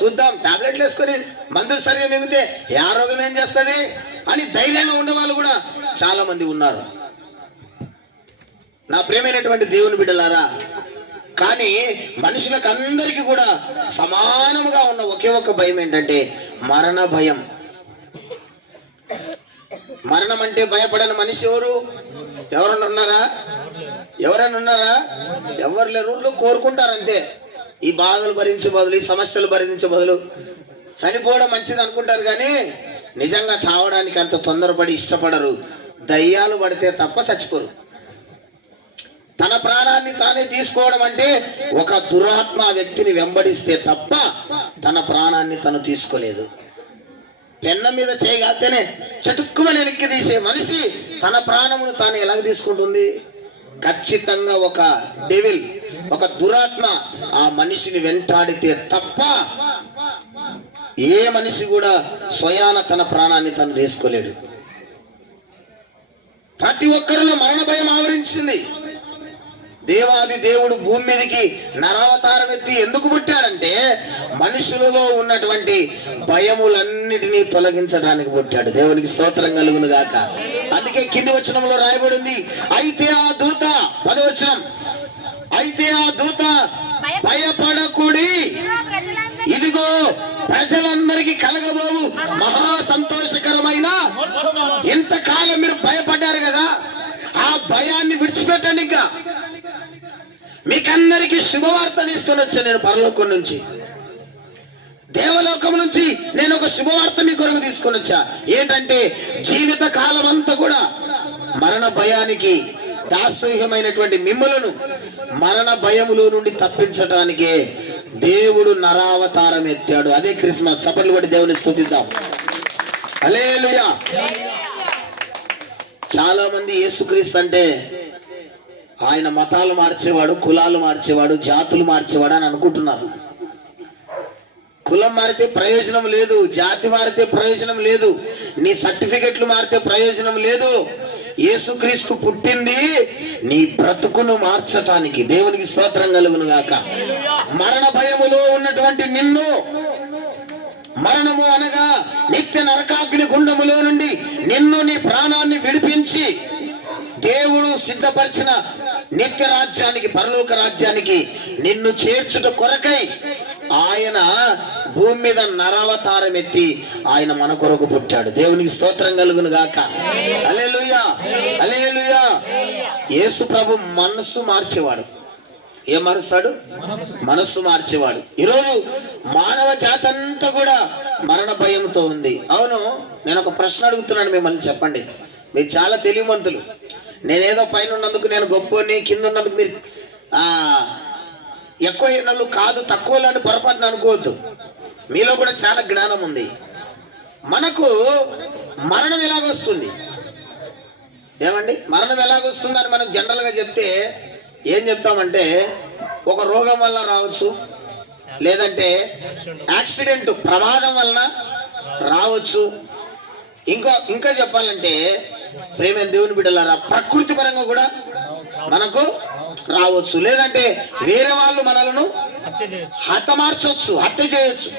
చూద్దాం టాబ్లెట్లు వేసుకొని మందులు సరిగా మిగితే ఆ రోగం ఏం చేస్తుంది అని ధైర్యంగా ఉండే వాళ్ళు కూడా చాలా మంది ఉన్నారు. నా ప్రియమైనటువంటి దేవుని బిడ్డలారా, కానీ మనుషులకు అందరికీ కూడా సమానముగా ఉన్న ఒకే ఒక భయం ఏంటంటే మరణ భయం. మరణం అంటే భయపడని మనిషి ఎవరు? ఎవరన్నా ఉన్నారా? ఎవరైనా ఉన్నారా? ఎవరు లేరు. ఊళ్ళో కోరుకుంటారు అంతే. ఈ బాధలు భరించే బదులు, ఈ సమస్యలు భరించే బదులు చనిపోవడం మంచిది అనుకుంటారు, కానీ నిజంగా చావడానికి అంత తొందరపడి ఇష్టపడరు. దయ్యాలు పడితే తప్ప చచ్చిపోరు. తన ప్రాణాన్ని తానే తీసుకోవడం అంటే ఒక దురాత్మ వ్యక్తిని వెంబడిస్తే తప్ప తన ప్రాణాన్ని తను తీసుకోలేదు. పెన్న మీద చేయగలితేనే చటుక్కుమని వెనక్కి తీసే మనిషి తన ప్రాణమును తాను ఎలాగ తీసుకుంటుంది? ఖచ్చితంగా ఒక డెవిల్, ఒక దురాత్మ ఆ మనిషిని వెంటాడితే తప్ప ఏ మనిషి కూడా స్వయాన తన ప్రాణాన్ని తను తీసుకోలేడు. ప్రతి ఒక్కరిలో మరణ భయం ఆవరించింది. దేవాది దేవుడు భూమి మీదకి నరావతారం ఎత్తి ఎందుకు పుట్టాడంటే మనుషులలో ఉన్నటువంటి భయములన్నిటినీ తొలగించడానికి పుట్టాడు. దేవునికి స్తోత్రం కలుగును గాక. అందుకే కింది వచనంలో రాయబడింది, అయితే ఆ దూత, 10వ వచనం, అయితే ఆ దూత భయపడకుడి, ఇదిగో ప్రజలందరికీ కలగబోవు మహా సంతోషకరమైన. ఇంతకాలం మీరు భయపడ్డారు కదా, ఆ భయాన్ని విడిచిపెట్టండి. ఇంకా మీకందరికీ శుభవార్త తీసుకొని వచ్చాను నేను పరలోకం నుంచి, దేవలోకం నుంచి నేను ఒక శుభవార్త మీ కొరకు తీసుకొని వచ్చా. ఏంటంటే జీవిత కాలం అంతా కూడా మరణ భయానికి దాసోహ్యమైనటువంటి మిమ్మలను మరణ భయములో నుండి తప్పించటానికే దేవుడు నరావతారం ఎత్తాడు. అదే క్రిస్మస్. చప్పట్లు కొట్టి దేవుని స్తుతిద్దాం. హల్లెలూయా. చాలా మంది యేసుక్రీస్తు అంటే ఆయన మతాలు మార్చేవాడు, కులాలు మార్చేవాడు, జాతులు మార్చేవాడు అని అనుకుంటున్నారు. కులం మారితే ప్రయోజనం లేదు, జాతి మారితే ప్రయోజనం లేదు, నీ సర్టిఫికెట్లు మారితే ప్రయోజనం లేదు. యేసుక్రీస్తు పుట్టింది నీ బ్రతుకును మార్చటానికి. దేవునికి స్తోత్రం కలుగును గాక. మరణ భయములో ఉన్నటువంటి నిన్ను మరణము అనగా నిత్య నరకాగ్ని గుండములో నుండి నిన్ను నీ ప్రాణాన్ని విడిపించి దేవుడు సిద్ధపరిచిన నిత్య రాజ్యానికి, పరలోక రాజ్యానికి నిన్ను చేర్చుట కొరకై ఆయన భూమి మీద నరావతారం ఎత్తి ఆయన మన కొరకు పుట్టాడు. దేవునికి స్తోత్రం కలుగును గాక. హల్లెలూయా, హల్లెలూయా. యేసు ప్రభు మనస్సు మార్చేవాడు. ఏం మారుస్తాడు? మనస్సు మార్చేవాడు. ఈరోజు మానవ జాతంతా కూడా మరణ భయంతో ఉంది. అవును, నేను ఒక ప్రశ్న అడుగుతున్నాను మిమ్మల్ని, చెప్పండి. మీరు చాలా తెలివిమంతులు. నేనేదో పైన ఉన్నందుకు నేను గొప్పని, కింద ఉన్నందుకు మీరు ఎక్కువ ఏళ్ళు కాదు, తక్కువలని పొరపాటున అనుకోవద్దు. మీలో కూడా చాలా జ్ఞానం ఉంది. మనకు మరణం ఎలాగొస్తుంది? ఏమండి, మరణం ఎలాగొస్తుందని మనం జనరల్గా చెప్తే ఏం చెప్తామంటే, ఒక రోగం వలన రావచ్చు, లేదంటే యాక్సిడెంట్, ప్రమాదం వలన రావచ్చు. ఇంకా చెప్పాలంటే ప్రేమ దేవుని బిడ్డలారా, ప్రకృతి పరంగా కూడా మనకు రావచ్చు, లేదంటే వేరే వాళ్ళు మనలను హతమార్చవచ్చు, హత్య చేయొచ్చు.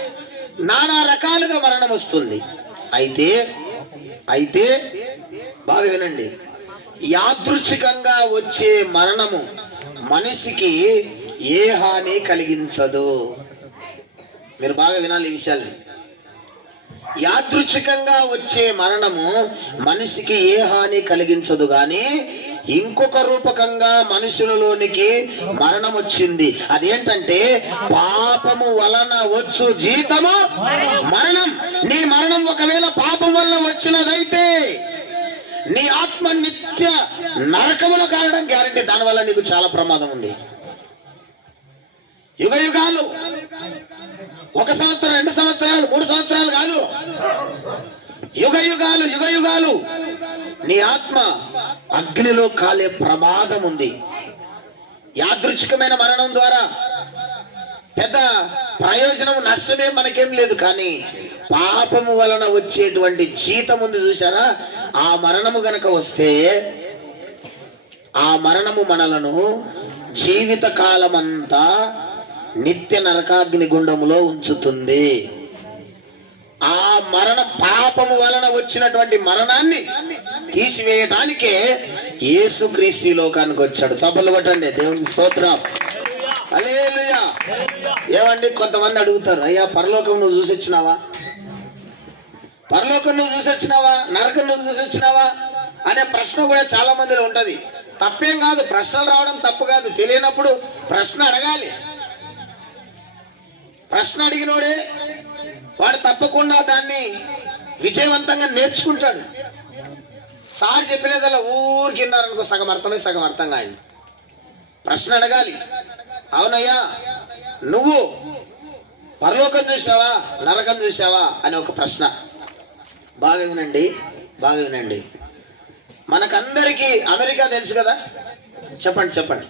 నానా రకాలుగా మరణం వస్తుంది. అయితే బాగా వినండి, యాదృచ్ఛికంగా వచ్చే మరణము మనిషికి ఏ హాని కలిగించదు. మీరు బాగా వినాలి ఈ విషయాన్ని. యాదృచ్ఛికంగా వచ్చే మరణము మనిషికి ఏ హాని కలిగించదు, కానీ ఇంకొక రూపకంగా మనుషులలోనికి మరణం వచ్చింది. అదేంటంటే పాపము వలన వచ్చు జీతము మరణం. నీ మరణం ఒకవేళ పాపం వలన వచ్చినదైతే నీ ఆత్మ నిత్య నరకములో కారణం గ్యారంటీ. దానివల్ల నీకు చాలా ప్రమాదం ఉంది. యుగ యుగాలు, 1 సంవత్సరం, 2 సంవత్సరాలు, 3 సంవత్సరాలు కాదు, యుగ యుగాలు నీ ఆత్మ అగ్నిలో కాలే ప్రమాదం ఉంది. యాదృచ్ఛికమైన మరణం ద్వారా పెద్ద ప్రయోజనం, నష్టమే మనకేం లేదు, కానీ పాపము వలన వచ్చేటువంటి జీతం ఉంది చూసారా, ఆ మరణము గనక వస్తే ఆ మరణము మనలను జీవిత కాలమంతా నిత్య నరకాగ్ని గుండములో ఉంచుతుంది. ఆ పాపము వలన వచ్చినటువంటి మరణాన్ని తీసివేయడానికే యేసుక్రీస్తు లోకానికి వచ్చాడు. చప్పట్లు కొట్టండి, దేవునికి స్తోత్రం. హల్లెలూయా. ఏమండి, కొంతమంది అడుగుతారు, అయ్యా పరలోకం నువ్వు చూసి వచ్చినావా, పరలోకం నువ్వు చూసి వచ్చినావా, నరకం నువ్వు చూసి వచ్చినావా అనే ప్రశ్న కూడా చాలా మందిలో ఉంటది. తప్పేం కాదు, ప్రశ్నలు రావడం తప్పు కాదు. తెలియనప్పుడు ప్రశ్న అడగాలి. ప్రశ్న అడిగినోడే వాడు తప్పకుండా దాన్ని విజయవంతంగా నేర్చుకుంటాడు. సార్ చెప్పినదల్లా ఊరికి విన్నారనుకో, సగం అర్థమై సగం అర్థం కాదు. ప్రశ్న అడగాలి. అవునయ్యా, నువ్వు పరలోకం చూసావా, నరకం చూసావా అని ఒక ప్రశ్న. బాగా వినండి, బాగా వినండి. మనకందరికీ అమెరికా తెలుసు కదా, చెప్పండి.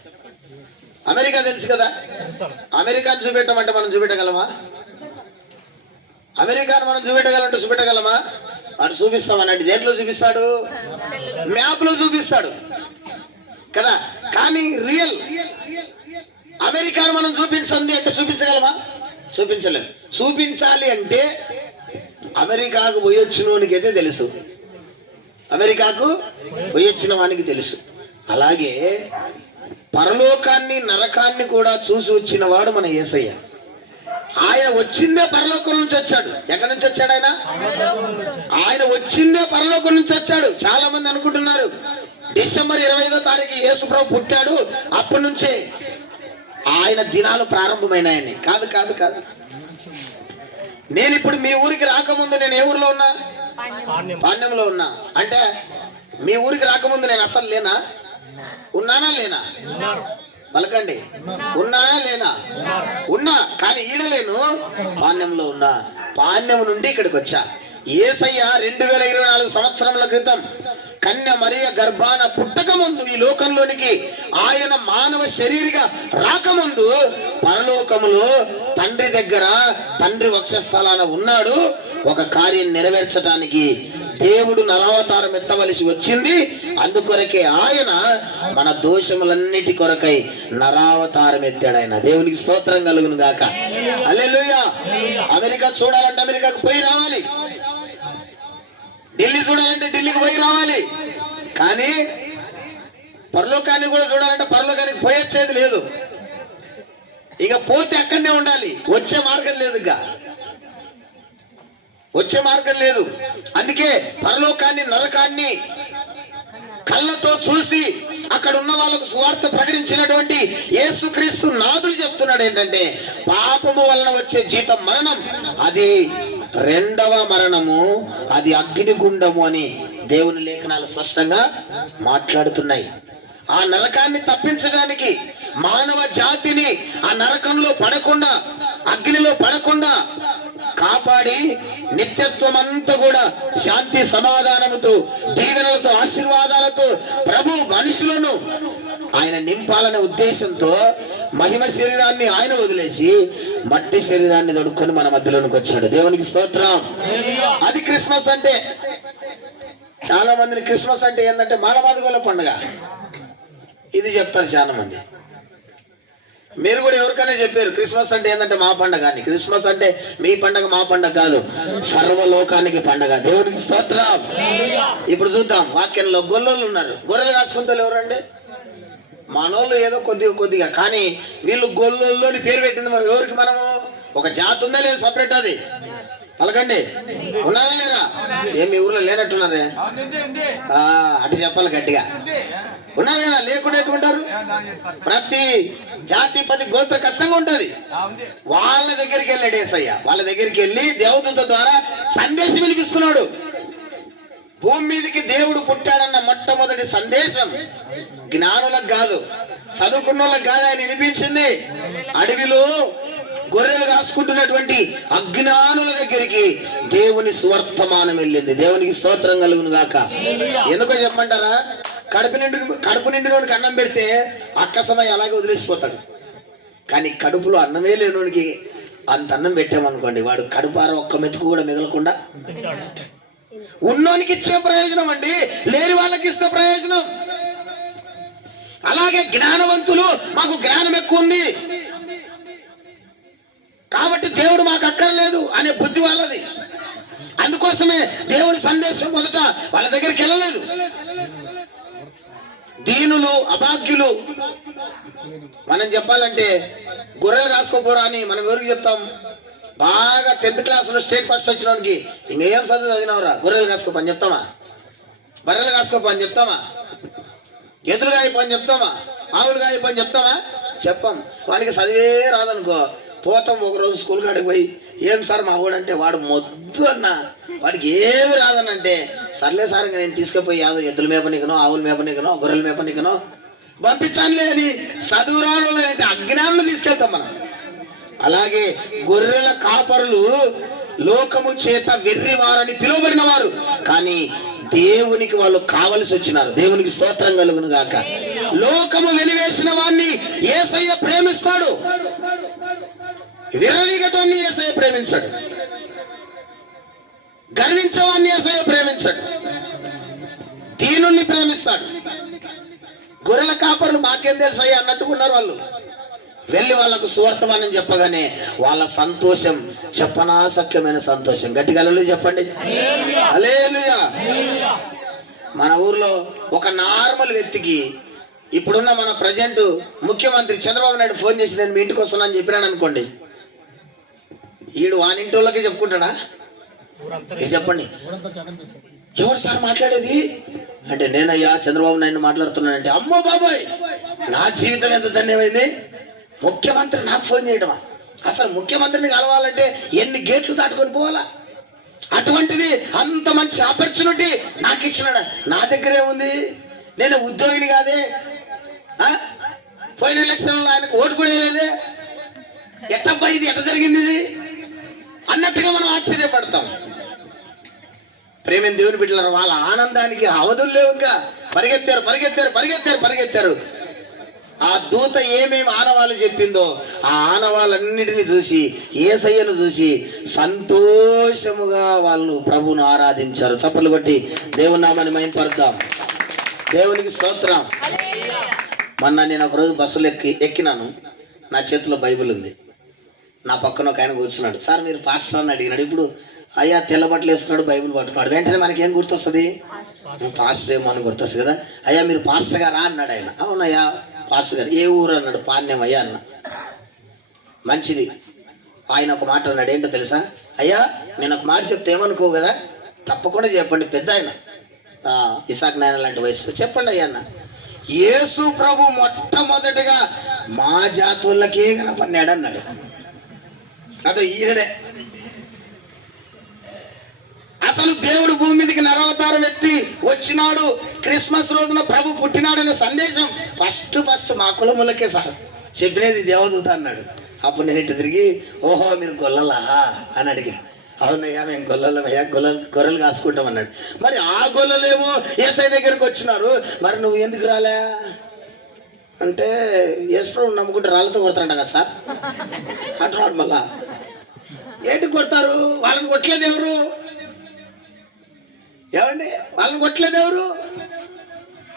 అమెరికా తెలుసు కదా. అమెరికాను చూపెట్టమంటే మనం చూపెట్టగలమా? అమెరికాను మనం చూపెట్టగలమా? వాడు చూపిస్తామనండి. దేంట్లో చూపిస్తాడు? మ్యాప్ లో చూపిస్తాడు కదా. కానీ రియల్ అమెరికాను మనం చూపించండి అంటే చూపించగలమా? చూపించలేం. చూపించాలి అంటే అమెరికాకు పోయొచ్చినోనికి అయితే తెలుసు, అమెరికాకు పోయొచ్చిన వానికి తెలుసు. అలాగే పరలోకాన్ని నరకాన్ని కూడా చూసి వచ్చిన వాడు మన యేసయ్య. ఆయన వచ్చిందే పరలోకం నుంచి వచ్చాడు. ఎక్కడి నుంచి వచ్చాడు ఆయన వచ్చిందే పరలోకం నుంచి వచ్చాడు. చాలా మంది అనుకుంటున్నారు డిసెంబర్ 25వ తారీఖు యేసు ప్రభు పుట్టాడు, అప్పటి నుంచే ఆయన దినాలు ప్రారంభమైనాయని. కాదు కాదు కాదు. నేను ఇప్పుడు మీ ఊరికి రాకముందు నేను ఏ ఊర్లో ఉన్నా? పాణ్యంలో ఉన్నా. అంటే మీ ఊరికి రాకముందు నేను అసలు లేనా? ఉన్నానా లేనా? పలకండి. ఉన్నానా లేనా? ఉన్నా, కానీ ఈడలేను, పాణ్యంలో ఉన్నా. పాణ్యం నుండి ఇక్కడికి వచ్చా. యేసయ్య 2024 సంవత్సరముల క్రితం కన్య మరియ గర్భాన పుట్టక ముందు ఈ లోకంలోనికి ఆయన మానవ శరీరిగా రాకముందు పరలోకములో తండ్రి దగ్గర, తండ్రి వక్షస్థలాన ఉన్నాడు. ఒక కార్యం నెరవేర్చడానికి దేవుడు నరావతారం ఎత్తవలసి వచ్చింది. అందుకొరకే ఆయన మన దోషములన్నిటి కొరకై నరావతారం ఎత్తాడు. ఆయన దేవునికి స్తోత్రం కలుగును గాక. హల్లెలూయా. అమెరికా చూడాలంటే అమెరికాకు పోయి రావాలి, ఢిల్లీ చూడాలంటే ఢిల్లీకి పోయి రావాలి. కానీ పరలోకాన్ని కూడా చూడాలంటే పరలోకానికి పోయొచ్చేది లేదు. ఇక పోతే అక్కడనే ఉండాలి, వచ్చే మార్గం లేదు, ఇక వచ్చే మార్గం లేదు. అందుకే పరలోకాన్ని నరకాన్ని కళ్ళతో చూసి అక్కడ ఉన్న వాళ్ళకు సువార్త ప్రకటించినటువంటి యేసుక్రీస్తు నాథుడు చెప్తున్నాడు ఏంటంటే, పాపము వలన వచ్చే జీతం మరణం, అది రెండవ మరణము, అది అగ్నిగుండము అని దేవుని లేఖనాలు స్పష్టంగా మాట్లాడుతున్నాయి. ఆ నరకాన్ని తప్పించడానికి, మానవ జాతిని ఆ నరకంలో పడకుండా, అగ్నిలో పడకుండా కాపాడి నిత్యత్వం అంతా కూడా శాంతి సమాధానముతో, దీవెనలతో, ఆశీర్వాదాలతో ప్రభు మనుషులను ఆయన నింపాలనే ఉద్దేశంతో మహిమ శరీరాన్ని ఆయన వదిలేసి మట్టి శరీరాన్ని దొడుక్కొని మన మధ్యలోనికి వచ్చాడు. దేవునికి స్తోత్రం. అది క్రిస్మస్ అంటే. చాలా మందిని క్రిస్మస్ అంటే ఏంటంటే మానవాదిగోల పండుగ ఇది చెప్తారు చాలా మంది. మీరు కూడా ఎవరికైనా చెప్పారు క్రిస్మస్ అంటే ఏంటంటే మా పండగ అని. క్రిస్మస్ అంటే మీ పండగ మా పండగ కాదు, సర్వలోకానికి పండగ. దేవునికి స్తోత్రం. ఇప్పుడు చూద్దాం వాక్యంలో గొల్లోళ్ళు ఉన్నారు. గొర్రెలు కాసుకుంటారు ఎవరండి? మనోళ్ళు ఏదో కొద్దిగా, కానీ వీళ్ళు గొల్లోళ్ళు అని పేరు పెట్టింది ఎవరికి? మనము ఒక జాతి ఉందా లేదా సపరేట్? అది పలకండి. ఉన్నారా లేరా? ఏమి ఊర్లో లేనట్టున్నారే? అటు చెప్పాలి గట్టిగా. ఉన్నారు కదా, లేకుండా ఎట్టుకుంటారు? ప్రతి జాతి ప్రతి గోత్ర కష్టంగా ఉంటది. వాళ్ళ దగ్గరికి వెళ్ళాడు యేసయ్య. వాళ్ళ దగ్గరికి వెళ్ళి దేవదూత ద్వారా సందేశం వినిపిస్తున్నాడు. భూమి మీదకి దేవుడు పుట్టాడన్న మొట్టమొదటి సందేశం జ్ఞానులకు కాదు, చదువుకున్న వాళ్ళకి కాదు ఆయన వినిపించింది. అడవిలో గొర్రెలు కాసుకుంటున్నటువంటి అజ్ఞానుల దగ్గరికి దేవుని సువర్తమానం వెళ్ళింది. దేవునికి స్తోత్రం కలుగును గాక. ఎందుకో చెప్పమంటారా? కడుపు నిండినోడికి అన్నం పెడితే అక్కసమై అలాగే వదిలేసిపోతాడు. కానీ కడుపులో అన్నమే లేనోడికి అంత అన్నం పెట్టామనుకోండి, వాడు కడుపార ఒక్క మెతుకు కూడా మిగలకుండా ఉన్నోనికి ఇచ్చే ప్రయోజనం అండి, లేని వాళ్ళకి ఇస్తే ప్రయోజనం. అలాగే జ్ఞానవంతులు మాకు జ్ఞానం ఎక్కువ ఉంది కాబట్టి దేవుడు మాకు అక్కర్లేదు అనే బుద్ధి వాళ్ళది. అందుకోసమే దేవుడి సందేశం మొదట వాళ్ళ దగ్గరికి వెళ్ళలేదు. దీనులు, అభాగ్యులు, మనం చెప్పాలంటే గొర్రెలు కాసుకోపోరా అని మనం ఎవరికి చెప్తాం? బాగా 10th క్లాస్లో స్టేట్ ఫస్ట్ వచ్చినోడికి ఇంకేం చదువు చదివినవరా, గొర్రెలు కాసుకోపో అని చెప్తామా? బర్రెలు కాసుకోపో అని చెప్తామా? ఎదురుగా అయిపోని చెప్తామా? ఆవులుగా అయిపోని చెప్తామా? చెప్పం. వానికి చదివే రాదనుకో, పోతాం ఒకరోజు స్కూల్ కాడికి పోయి, ఏం సార్ మా వాడు అంటే, వాడు మొద్దు అన్న, వాడికి ఏమి రాదనంటే, సర్లే సార్ ఇంకా నేను తీసుకుపోయి యాదో ఎద్దుల మేపనికనో, ఆవుల మేపనికనో, గొర్రెల మేపనికనో పంపించానులే అని చదువు రాను అంటే అజ్ఞానులు తీసుకెళ్తాం మనం. అలాగే గొర్రెల కాపరులు లోకము చేత వెర్రివారని పిలువబడిన వారు, కానీ దేవునికి వాళ్ళు కావలసి వచ్చినారు. దేవునికి స్తోత్రం కలుగును గాక. లోకము వెలివేసిన వాడిని యేసయ్య ప్రేమిస్తాడు, విర్రవీగటాన్ని యేసయ్య ప్రేమించాడు, గర్వించేవాడిని యేసయ్య ప్రేమించాడు, దీనుణ్ణి ప్రేమిస్తాడు. గొర్రెల కాపరులు మాకేం తెలుసయ్య అన్నట్టుకున్నారు వాళ్ళు. వెళ్ళి వాళ్ళకు సువర్తమానం చెప్పగానే వాళ్ళ సంతోషం చెప్పనాసక్యమైన సంతోషం. గట్టిగా హల్లెలూయా చెప్పండి. హల్లెలూయా. మన ఊర్లో ఒక నార్మల్ వ్యక్తికి ఇప్పుడున్న మన ప్రజెంట్ ముఖ్యమంత్రి చంద్రబాబు నాయుడు ఫోన్ చేసి నేను మీ ఇంటికి వస్తున్నానని చెప్పినాను అనుకోండి, ఈడు వానింటి వాళ్ళకి చెప్పుకుంటాడా? చెప్పండి, ఎవరు సార్ మాట్లాడేది అంటే, నేనయ్యా చంద్రబాబు నాయుడు మాట్లాడుతున్నానంటే, అమ్మో బాబాయ్ నా జీవితం ఎంత ధన్యమైంది, ముఖ్యమంత్రి నాకు ఫోన్ చేయడమా? అసలు ముఖ్యమంత్రిని కలవాలంటే ఎన్ని గేట్లు దాటుకొని పోవాలా? అటువంటిది అంత మంచి ఆపర్చునిటీ నాకు ఇచ్చినాడు. నా దగ్గరే ఉంది, నేను ఉద్యోగిని కాదే, పోయిన ఎలక్షన్లో ఆయనకు ఓటు కూడా వేయలేదే, ఎట్టబ్బా ఇది ఎట్ట జరిగింది ఇది అన్నట్టుగా మనం ఆశ్చర్యపడతాం. ప్రేమ దేవుని బిడ్డలారా, వాళ్ళ ఆనందానికి అవధులు లేవు. ఇంకా పరిగెత్తారు పరిగెత్తారు పరిగెత్తారు పరిగెత్తారు. ఆ దూత ఏమేమి ఆనవాళ్ళు చెప్పిందో ఆ ఆనవాళ్ళన్నిటిని చూసి యేసయ్యను చూసి సంతోషముగా వాళ్ళు ప్రభువును ఆరాధించారు. చప్పలు కొట్టి దేవుని నామాన్ని మహిమపడతాం. దేవునికి స్తోత్రం. మొన్న నేను ఒకరోజు బస్సులో ఎక్కినాను. నా చేతిలో బైబిల్ ఉంది. నా పక్కన ఒక ఆయన కూర్చున్నాడు. సార్ మీరు పాస్టర్ అని అడిగినాడు. ఇప్పుడు అయ్యా తెల్ల బట్టలు వేసుకున్నాడు, బైబిల్ పట్టుకున్నాడు. వెంటనే మనకి ఏం గుర్తొస్తుంది? పాస్టర్ ఏమో అని గుర్తొస్తుంది కదా. అయ్యా మీరు పాస్టర్ గారా అన్నాడు ఆయన. అవునయ్యా పాస్టర్ గారు. ఏ ఊరు అన్నాడు. పాణ్యం అయ్యా అన్న. మంచిది. ఆయన ఒక మాట అన్నాడు. ఏంటో తెలుసా? అయ్యా నేను ఒక మాట చెప్తే ఏమనుకో కదా, తప్పకుండా చెప్పండి. పెద్ద ఆయన ఇసాక్ నాయన లాంటి వయసు. చెప్పండి అయ్యా అన్న. యేసు ప్రభు మొట్టమొదటిగా మా జాతులకే కనపడినాడు అన్నాడు. అదో ఈయనే. అసలు దేవుడు భూమి మీదకి నరవతారం ఎత్తి వచ్చినాడు, క్రిస్మస్ రోజున ప్రభు పుట్టినాడనే సందేశం ఫస్ట్ మా కులములకే సార్ చెప్పినది దేవదూత అన్నాడు. అప్పుడు నేను ఇటు తిరిగి ఓహో మీరు గొల్లలా అని అడిగా. అవునయ్యా మేము గొల్లలమయ్యా, గొర్రెలు కాసుకుంటాం అన్నాడు. మరి ఆ గొల్లలేమో యేసై దగ్గరికి వచ్చినారు, మరి నువ్వు ఎందుకు రాలే అంటే యేసు ప్రభు నమ్ముకుంటే రాళ్ళతో కొడతారంట కదా సార్ అంటున్నాడు. మళ్ళా ఏంటి కొడతారు? వాళ్ళని కొట్టలేదు ఎవరు? ఏమండి వాళ్ళని కొట్టలేదు ఎవరు?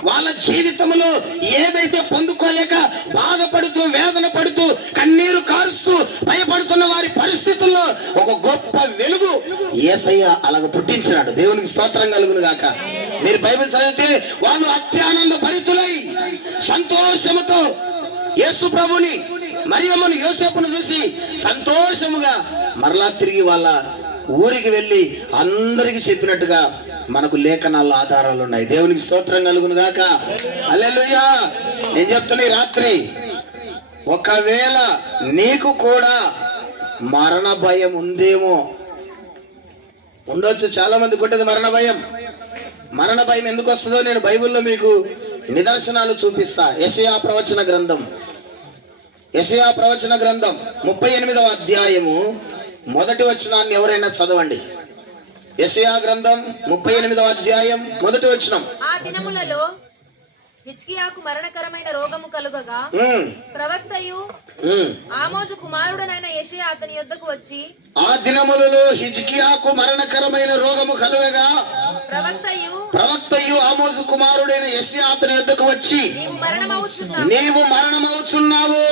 వాళ్ళ జీవితంలో ఏదైతే పొందుకోలేక బాధపడుతూ వేదన పడుతూ కన్నీరు కారుస్తూ భయపడుతున్న వారి పరిస్థితుల్లో ఒక గొప్ప వెలుగు యేసయ్య అలాగ పుట్టించినాడు. దేవునికి స్తోత్రం కలుగును గాక. మీరు బైబిల్ చదివితే వాళ్ళు అత్యానంద భరితులై సంతోషముతో యేసు ప్రభుని మరియమ్మను యోసేపును చూసి సంతోషముగా మరలా తిరిగి వాళ్ళ ఊరికి వెళ్ళి అందరికి చెప్పినట్టుగా మనకు లేఖనాల్లో ఆధారాలు ఉన్నాయి. దేవునికి స్తోత్రం కలుగును గాక. హల్లెలూయా. నేను చెప్తున్నా ఈ రాత్రి ఒకవేళ నీకు కూడా మరణ భయం ఉందేమో, ఉండొచ్చు. చాలా మందికి ఉంటుంది మరణ భయం. మరణ భయం ఎందుకు వస్తుందో నేను బైబిల్లో మీకు నిదర్శనాలు చూపిస్తా. యెషయా ప్రవచన గ్రంథం 38వ అధ్యాయము మొదటి వచనాన్ని ఎవరైనా చదవండి. యెషయా గ్రంథం 38వ అధ్యాయం మొదటి వచనం. ఆ దినములలో హిజ్కియాకు మరణకరమైన రోగము కలుగగా ప్రవక్తయు ఆమోజు కుమారుడనైన యెషయా అతని యొద్దకు వచ్చి, ఆ దినములలో హిజ్కియాకు మరణకరమైన రోగము కలుగగా ప్రవక్తయు ఆమోజు కుమారుడైన యెషయా అతని యొద్దకు వచ్చి, నీవు మరణమవుచున్నావు,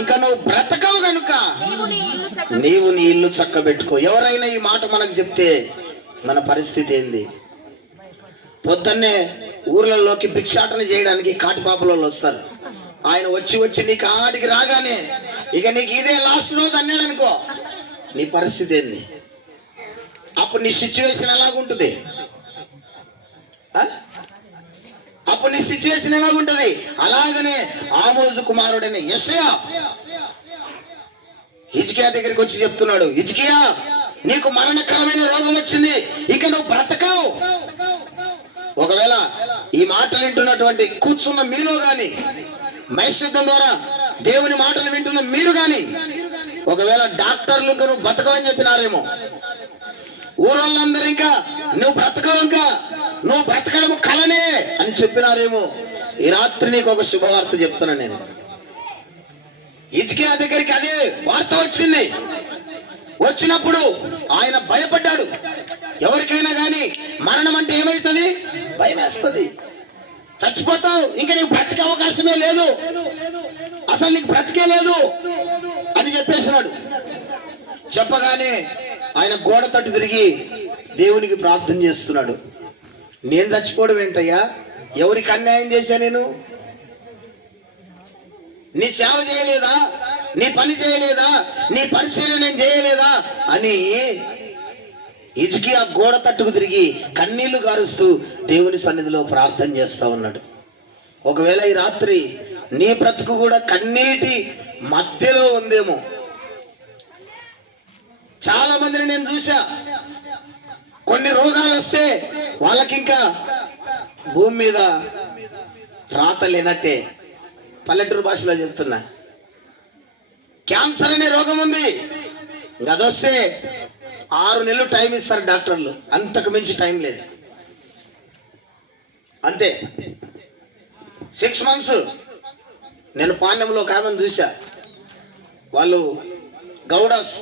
ఇక నువ్వు బ్రతకవు గనుక నీవు నీ ఇల్లు చక్కబెట్టుకో. ఎవరైనా ఈ మాట మనకు చెప్తే మన పరిస్థితి ఏంది? పొద్దున్నే ఊర్లలోకి భిక్షాటన చేయడానికి కాటిపాపలలో వస్తారు. ఆయన వచ్చి నీ కాడికి రాగానే ఇక నీకు ఇదే లాస్ట్ రోజు అన్నాడు అనుకో, నీ పరిస్థితి ఏంది? అప్పుడు నీ సిచ్యువేషన్ ఎలాగుంటుంది? అప్పుడు నీ సిచ్యువేషన్ ఎలాగుంటది? అలాగనే ఆమోజు కుమారుడైన యెషయా హిజ్కియా దగ్గరికి వచ్చి చెప్తున్నాడు, హిజ్కియా నీకు మరణకరమైన రోగం వచ్చింది, ఇక నువ్వు బ్రతకవు. ఒకవేళ ఈ మాటలు వింటున్నటువంటి కూర్చున్న మీలో గాని, మైశబ్దం ద్వారా దేవుని మాటలు వింటున్న మీరు గాని, ఒకవేళ డాక్టర్లు ఇంకా నువ్వు బ్రతకవని చెప్పినారేమో, ఊరోళ్ళందరూ ఇంకా నువ్వు బ్రతకవు, ఇంకా నువ్వు బ్రతకడం కలనే అని చెప్పినారేమో, ఈ రాత్రి నీకు ఒక శుభవార్త చెప్తున్నా నేను. హిజ్కియా దగ్గరికి అదే వార్త వచ్చింది. వచ్చినప్పుడు ఆయన భయపడ్డాడు. ఎవరికైనా గాని మరణం అంటే ఏమైతుంది? భయం వేస్తుంది. చచ్చిపోతావు, ఇంకా నీకు బ్రతికే అవకాశమే లేదు, అసలు నీకు బ్రతికే లేదు అని చెప్పేసినాడు. చెప్పగానే ఆయన గోడ తట్టు తిరిగి దేవునికి ప్రార్థన చేస్తున్నాడు. నేను చచ్చిపోవడం ఏంటయ్యా? ఎవరికి అన్యాయం చేశా నేను? నీ సేవ చేయలేదా? నీ పని చేయలేదా? నీ పరిచయం నేను చేయలేదా అని హిజ్కియా గోడ తట్టుకు తిరిగి కన్నీళ్లు గారుస్తూ దేవుని సన్నిధిలో ప్రార్థన చేస్తా ఉన్నాడు. ఒకవేళ ఈ రాత్రి నీ బ్రతుకు కూడా కన్నీటి మధ్యలో ఉందేమో. చాలా మందిని నేను చూసా, కొన్ని రోగాలు వస్తే వాళ్ళకింకా భూమి మీద రాత లేనట్టే. పల్లెటూరు భాషలో చెప్తున్నా, క్యాన్సర్ అనే రోగం ఉంది, అదొస్తే 6 నెలలు టైం ఇస్తారు డాక్టర్లు, అంతకు మించి టైం లేదు. అంతే, 6 months నేను పాండ్యంలో ఒక ఆమెను చూసా. వాళ్ళు గౌడాస్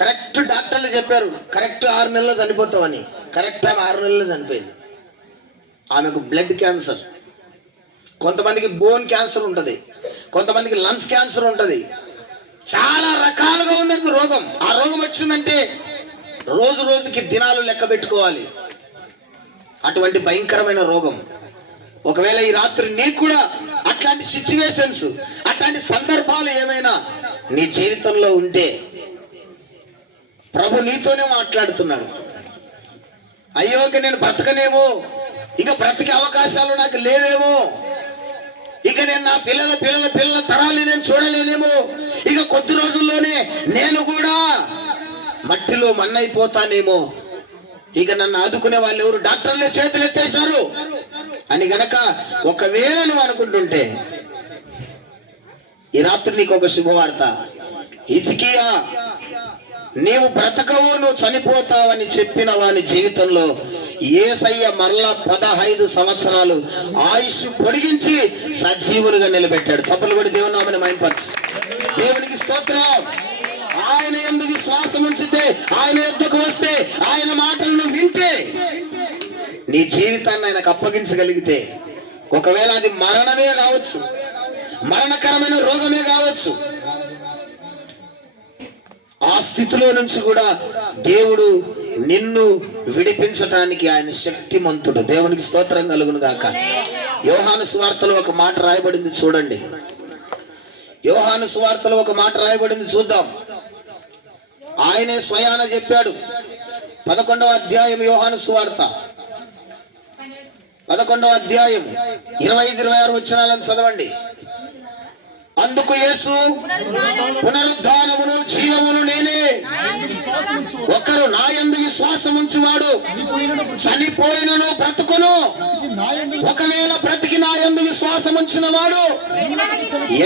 కరెక్ట్ డాక్టర్లు చెప్పారు కరెక్ట్ 6 నెలల్లో చనిపోతామని. కరెక్ట్ ఆమె 6 నెలల్లో చనిపోయింది. ఆమెకు బ్లడ్ క్యాన్సర్, కొంతమందికి బోన్ క్యాన్సర్ ఉంటుంది, కొంతమందికి లంగ్స్ క్యాన్సర్ ఉంటుంది, చాలా రకాలుగా ఉన్నది రోగం. ఆ రోగం వచ్చిందంటే రోజు రోజుకి దినాలు లెక్క పెట్టుకోవాలి. అటువంటి భయంకరమైన రోగం. ఒకవేళ ఈ రాత్రి నీకు కూడా అట్లాంటి సిచ్యువేషన్స్, అట్లాంటి సందర్భాలు ఏమైనా నీ జీవితంలో ఉంటే ప్రభు నీతోనే మాట్లాడుతున్నాడు. అయ్యో ఇక నేను బ్రతకనేమో, ఇక బ్రతికే అవకాశాలు నాకు లేవేమో, ఇక నేను నా పిల్లల తరాలు నేను చూడలేనేమో, ఇక కొద్ది రోజుల్లోనే నేను కూడా మట్టిలో మన్నైపోతానేమో, ఇక నన్ను ఆదుకునే వాళ్ళు ఎవరు, డాక్టర్లే చేతులు ఎత్తేశారు అని గనక ఒకవేళ నువ్వు అనుకుంటుంటే ఈ రాత్రి నీకు ఒక శుభవార్త. హిజ్కియా నీవు బ్రతకవు, నువ్వు చనిపోతావని చెప్పిన వాని జీవితంలో యేసయ్య మరలా 15 సంవత్సరాలు ఆయుష్ పొడిగించి సజీవునిగా నిలబెట్టాడు. చప్పలు పడి దేవుని నామమున మహిమపరచు. దేవునికి స్తోత్రం. ఆయన యందు విశ్వాసం ఉంచితే, ఆయన యొద్దకు వస్తే, ఆయన మాటలను వింటే, నీ జీవితాన్ని ఆయనకు అప్పగించగలిగితే, ఒకవేళ అది మరణమే కావచ్చు, మరణకరమైన రోగమే కావచ్చు, ఆ స్థితిలో నుంచి కూడా దేవుడు నిన్ను విడిపించటానికి ఆయన శక్తిమంతుడు. దేవునికి స్తోత్రం కలుగును గాక. యోహాను సువార్తలో ఒక మాట రాయబడింది చూడండి. యోహాను సువార్తలో ఒక మాట రాయబడింది చూద్దాం. ఆయనే స్వయాన చెప్పాడు. 11వ అధ్యాయం యోహాను సువార్త 11వ అధ్యాయం 25-26 వచనాలను చదవండి. అందుకు యేసు, పునరుద్ధానమును జీవమును నేనే. ఒకరు నా యందు విశ్వాసం ఉంచువాడు చనిపోయినను బ్రతుకును, ఒకవేళ బ్రతికి నా యందు విశ్వాసం ఉంచిన వాడు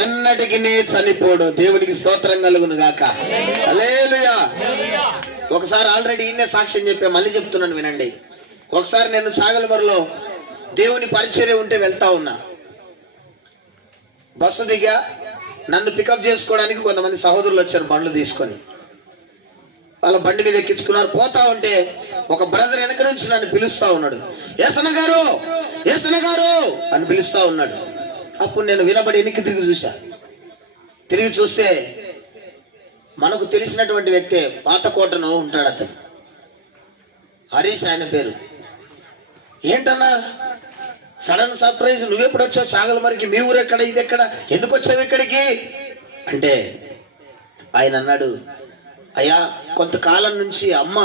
ఎన్నటికి చనిపోడు. దేవునికి స్తోత్రం కలుగును గాక. హల్లెలూయా. ఒకసారి ఆల్రెడీ ఇన్నే సాక్ష్యం చెప్పా, మళ్ళీ చెప్తున్నాను వినండి. ఒకసారి నేను చాగలమరులో దేవుని పరిచర్య ఉంటే వెళ్తా ఉన్నా. బస్సు దిగా నన్ను పికప్ చేసుకోవడానికి కొంతమంది సహోదరులు వచ్చారు బండ్లు తీసుకొని. వాళ్ళ బండి మీద ఎక్కించుకున్నారు. పోతా ఉంటే ఒక బ్రదర్ వెనక నుంచి నన్ను పిలుస్తా ఉన్నాడు. ఏసన్న గారు, ఏసన్న గారు అని పిలుస్తా ఉన్నాడు. అప్పుడు నేను వినబడి వెనక్కి తిరిగి చూశా. తిరిగి చూస్తే మనకు తెలిసినటువంటి వ్యక్తే, పాతకోటను ఉంటాడు అతను, హరీష్ ఆయన పేరు. ఏంటన్నా సడన్ సర్ప్రైజ్, నువ్వెప్పుడు వచ్చావు చాగలమరికి, మీ ఊరు ఎక్కడ, ఇది ఎక్కడ, ఎందుకు వచ్చావు ఇక్కడికి అంటే ఆయన అన్నాడు, అయ్యా కొంతకాలం నుంచి అమ్మ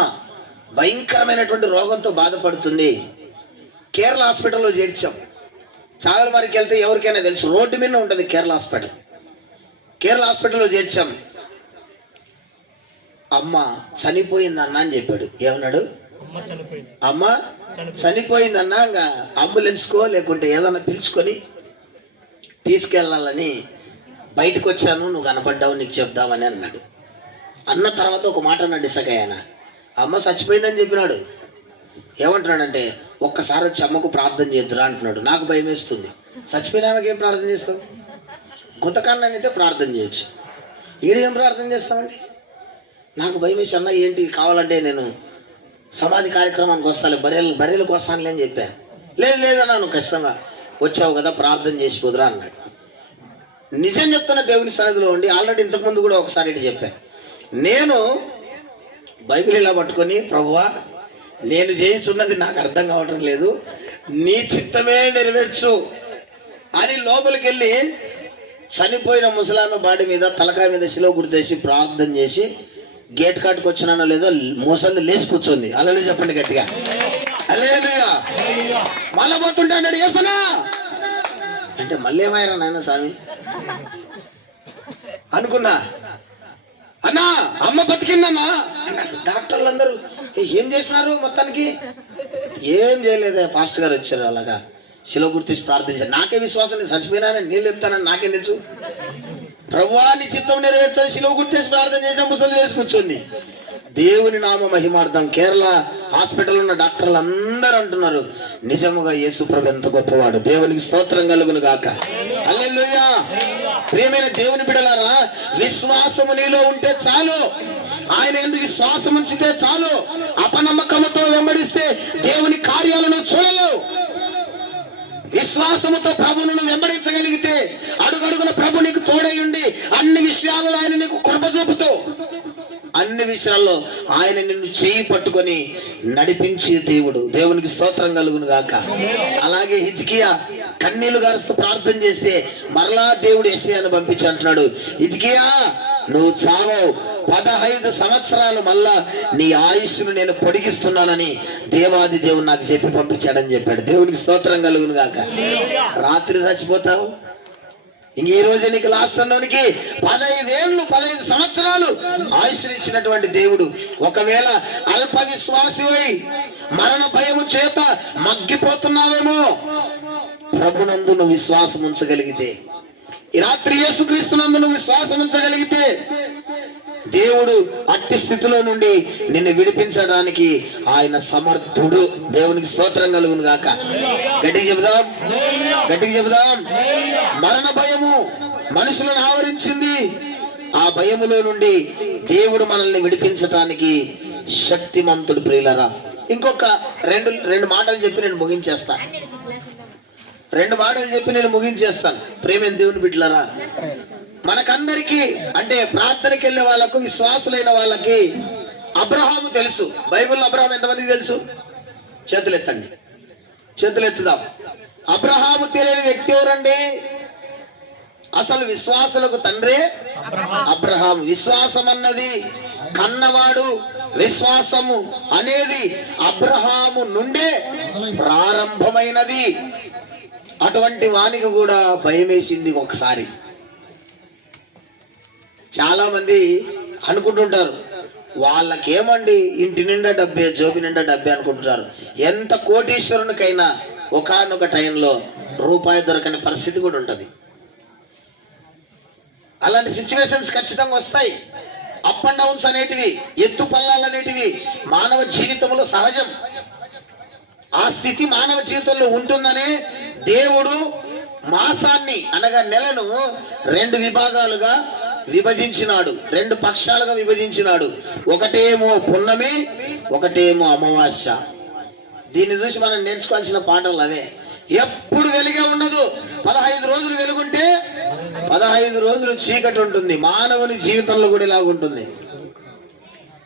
భయంకరమైనటువంటి రోగంతో బాధపడుతుంది, కేరళ హాస్పిటల్లో చేర్చాం. చాగలమరికి వెళ్తే ఎవరికైనా తెలుసు, రోడ్డు మీద ఉంటుంది కేరళ హాస్పిటల్. కేరళ హాస్పిటల్లో చేర్చాం. అమ్మ చనిపోయిందన్న అని చెప్పాడు. ఏమన్నాడు? అమ్మ చనిపోయిందన్నా, ఇంకా అంబులెన్స్కో లేకుంటే ఏదన్నా పిలుచుకొని తీసుకెళ్ళాలని బయటకు వచ్చాను, నువ్వు కనపడ్డావు, నీకు చెప్దామని అన్నాడు. అన్న తర్వాత ఒక మాట అన్నాడు ఇసకయ్యన, అమ్మ చచ్చిపోయిందని చెప్పినాడు. ఏమంటున్నాడంటే, ఒక్కసారి వచ్చి అమ్మకు ప్రార్థన చేద్దురా అంటున్నాడు. నాకు భయం వేస్తుంది. చచ్చిపోయినామకి ఏం ప్రార్థన చేస్తావు? గుతకాన్ని అయితే ప్రార్థన చేయొచ్చు, ఈడేం ప్రార్థన చేస్తామండి? నాకు భయం వేసి, అన్న ఏంటి కావాలంటే నేను సమాధి కార్యక్రమానికి వస్తాను, బర్రెలకు వస్తానులే అని చెప్పాను. లేదు లేదన్నా, నువ్వు ఖచ్చితంగా వచ్చావు కదా, ప్రార్థన చేసిపోదురా అన్నాడు. నిజం చెప్తున్న దేవుని సన్నిధిలో ఉండి ఆల్రెడీ ఇంతకుముందు కూడా ఒకసారి ఇటు చెప్పాను. నేను బైబిల్ ఇలా పట్టుకొని, ప్రభువా నేను చేయించున్నది నాకు అర్థం కావటం లేదు, నీ చిత్తమే నెరవేర్చు అని లోపలికి వెళ్ళి చనిపోయిన ముసలామె బాడీ మీద తలకాయ మీద శిలువ గుర్తేసి ప్రార్థన చేసి గేట్ కాటుకు వచ్చినానో లేదో మోసంది లేచి కూర్చోంది. అల్లెలు చెప్పండి గట్టిగా, హల్లెలూయా. మళ్ళా పోతుంటే అన్నాడు, ఏసనా అంటే మళ్ళీ ఏమయ్యారా నాయన స్వామి అనుకున్నా. అన్నా అమ్మ బతికిందన్నా అన్నాడు. డాక్టర్లు అందరూ ఏం చేసినారు? మొత్తానికి ఏం చేయలేదే, పాస్టర్ గారు వచ్చారు, అలాగా శిలువ గుర్తించి ప్రార్థించారు. నాకే విశ్వాసం లేదు, చచ్చిపోయినానని నీళ్ళు చెప్తానని నాకేం తెలుసు. ప్రభువా నీ చిత్తం నెరవేర్చాలి, శిలువ గుర్తించి ప్రార్థన చేసిన ముసలి చేసి కూర్చుంది. దేవుని నామ మహిమార్థం కేరళ హాస్పిటల్ ఉన్న డాక్టర్లు అందరూ అంటున్నారు, నిజముగా యేసు ప్రభు ఎంత గొప్పవాడు. దేవునికి స్తోత్రం కలుగును గాక. హల్లెలూయా. ప్రియమైన దేవుని బిడ్డలారా, విశ్వాసము నీలో ఉంటే చాలు. ఆయన ఎందుకు విశ్వాసం ఉంచితే చాలు. అపనమ్మకముతో వెంబడిస్తే దేవుని కార్యాలను చూడలేవు. విశ్వాసముతో ప్రభువును వెంబడించగలిగితే అడుగడుగున ప్రభు నీకు తోడై ఉండి అన్ని విషయాలలో ఆయన నీకు కృప చూపుతూ అన్ని విషయాల్లో ఆయన నిన్ను చేయి పట్టుకొని నడిపించే దేవుడు. దేవునికి స్తోత్రం కలుగును గాక. అలాగే హిజ్కియా కన్నీళ్లు గారుస్తూ ప్రార్థన చేస్తే మరలా దేవుడు యెషయాను పంపించి అంటున్నాడు, హిజ్కియా నువ్వు చావవు, 15 సంవత్సరాలు మళ్ళా నీ ఆయుష్ను నేను పొడిగిస్తున్నానని దేవాది దేవుడు నాకు చెప్పి పంపించాడని చెప్పాడు. దేవునికి స్తోత్రం కలుగును గాక. రాత్రి చచ్చిపోతావు, ఇంక ఈ రోజు నీకు లాస్ట్ అన్నోనికి 15 ఏళ్ళు 15 సంవత్సరాలు ఆయుష్నిచ్చినటువంటి దేవుడు ఒకవేళ అల్ప విశ్వాసివై మరణ భయము చేత మగ్గిపోతున్నావేమో, ప్రభునందు నువ్వు విశ్వాసం ఉంచగలిగితే, ఈ రాత్రి యేసుక్రీస్తునందు నువ్వు విశ్వాసం ఉంచగలిగితే దేవుడు అట్టి స్థితిలో నుండి నిన్ను విడిపించడానికి ఆయన సమర్థుడు. దేవునికి స్తోత్రం కలుగును గాక. గట్టిగా చెబుదాం, గట్టిగా చెబుదాం. మరణ భయము మనుషులను ఆవరించింది. ఆ భయములో నుండి దేవుడు మనల్ని విడిపించడానికి శక్తిమంతుడు. ప్రియులరా, ఇంకొక రెండు మాటలు చెప్పి నేను ముగించేస్తాను. 2 మాటలు చెప్పి నేను ముగించేస్తాను. ప్రేమైన దేవుని బిడ్డలారా, మనకందరికీ అంటే ప్రార్థనకి వెళ్ళే వాళ్ళకు, విశ్వాసులైన వాళ్ళకి అబ్రహాము తెలుసు. బైబిల్లో అబ్రహాం ఎంతమందికి తెలుసు? చేతులు ఎత్తండి, చేతులు ఎత్తుదాం. అబ్రహాము తెలియని వ్యక్తి ఎవరండి? అసలు విశ్వాసులకు తండ్రి అబ్రహాము. విశ్వాసం అన్నది కన్నవాడు, విశ్వాసము అనేది అబ్రహాము నుండే ప్రారంభమైనది. అటువంటి వానికి కూడా భయం వేసింది ఒకసారి. చాలా మంది అనుకుంటుంటారు, వాళ్ళకేమండి ఇంటి నిండా డబ్బే, జోబి నిండా డబ్బే అనుకుంటున్నారు. ఎంత కోటీశ్వరునికైనా ఒకానొక టైంలో రూపాయి దొరకని పరిస్థితి కూడా ఉంటుంది. అలాంటి సిచ్యువేషన్స్ ఖచ్చితంగా వస్తాయి. అప్ అండ్ డౌన్స్ అనేటివి, ఎత్తు పల్లాలు అనేటివి మానవ జీవితంలో సహజం. ఆ స్థితి మానవ జీవితంలో ఉంటుందనే దేవుడు మాసాన్ని అనగా నెలను 2 విభాగాలుగా విభజించినాడు, 2 పక్షాలుగా విభజించినాడు. ఒకటేమో పున్నమి, ఒకటేమో అమావాస్య. దీన్ని చూసి మనం నేర్చుకోవాల్సిన పాఠాలు అవే. ఎప్పుడు వెలుగే ఉండదు. 15 రోజులు వెలుగుంటే 15 రోజులు చీకటి ఉంటుంది. మానవుని జీవితంలో కూడా ఇలాగుంటుంది.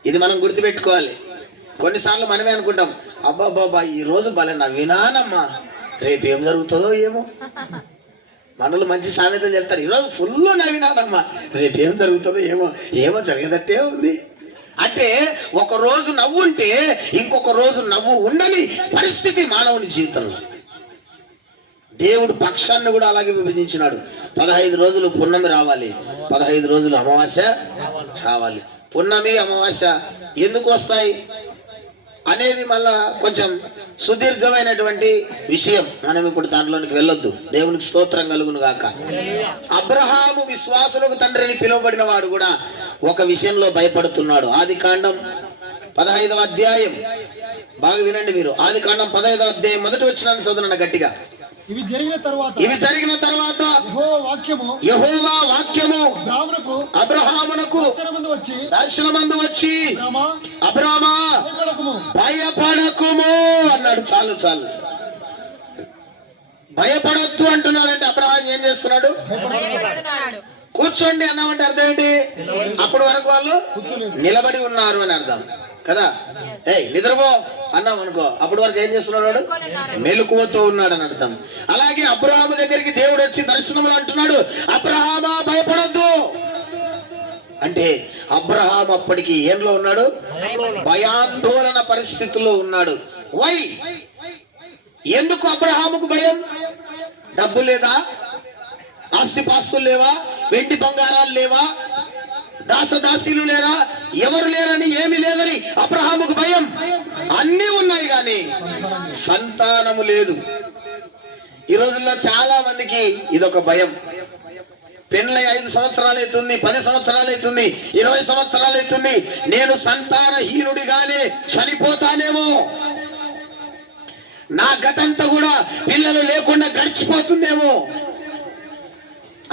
ఇది మనం గుర్తుపెట్టుకోవాలి. కొన్నిసార్లు మనమే అనుకుంటాం, అబ్బాబాబా ఈ రోజు భలే నవ్వినానమ్మా, రేపు ఏం జరుగుతుందో ఏమో. మనలు మంచి సామెతలు చెప్తారు, ఈరోజు ఫుల్ నవ్వినానమ్మా, రేపు ఏం జరుగుతుందో ఏమో, ఏమో జరిగేదట్టే ఉంది. అంటే ఒక రోజు నవ్వు ఉంటే ఇంకొక రోజు నవ్వు ఉండని పరిస్థితి మానవుని జీవితంలో. దేవుడు పక్షాన్ని కూడా అలాగే విభజించినాడు. 15 రోజులు పున్నమి రావాలి, 15 రోజులు అమావాస్య రావాలి. పున్నమి అమావాస్య ఎందుకు వస్తాయి అనేది మళ్ళా కొంచెం సుదీర్ఘమైనటువంటి విషయం. మనం ఇప్పుడు దాంట్లోనికి వెళ్ళొద్దు. దేవునికి స్తోత్రం కలుగును గాక. అబ్రహాము విశ్వాసులకు తండ్రి అని పిలువబడిన వాడు కూడా ఒక విషయంలో భయపడుతున్నాడు. ఆదికాండం 15వ అధ్యాయం బాగా వినండి మీరు. ఆదికాండం 15వ అధ్యాయం మొదటి వచనాన్ని చదువునండి గట్టిగా. ఇవి జరిగిన తర్వాత యెహోవా వాక్యము అబ్రహామునకు దర్శనమందు వచ్చి అబ్రామా భయపడకుము అన్నాడు. చాలు చాలు, భయపడొద్దు అంటున్నాడంటే అబ్రహాం ఏం చేస్తున్నాడు? కూర్చోండి అన్నామంటే అర్థం ఏంటి? అప్పటి వరకు వాళ్ళు నిలబడి ఉన్నారు అని అర్థం కదా. నిద్రపో అన్నాం అనుకో, అప్పటి వరకు ఏం చేస్తున్నాడు? మెలకువతో ఉన్నాడు అని అర్థం. అలాగే అబ్రహాము దగ్గరికి దేవుడు వచ్చి దర్శనములు అంటున్నాడు, అబ్రహామా భయపడొద్దు అంటే అబ్రహాం అప్పటికి ఏంలో ఉన్నాడు? భయాందోళన పరిస్థితుల్లో ఉన్నాడు. వై? ఎందుకు అబ్రహాముకు భయం? డబ్బు లేదా? ఆస్తిపాస్తులు లేవా? వెండి బంగారాలు లేవా? దాసదాసీలు లేరా? ఎవరు లేరని, ఏమి లేదని అబ్రహాముకు భయం. అన్నీ ఉన్నాయి కానీ సంతానము లేదు. ఈ రోజుల్లో చాలా మందికి ఇదొక భయం. పెళ్ళై 5 సంవత్సరాలు అవుతుంది, 10 సంవత్సరాలు అవుతుంది, 20 సంవత్సరాలు అవుతుంది, నేను సంతానహీనుడిగానే చనిపోతానేమో, నా గతంతా కూడా పిల్లలు లేకుండా గడిచిపోతుందేమో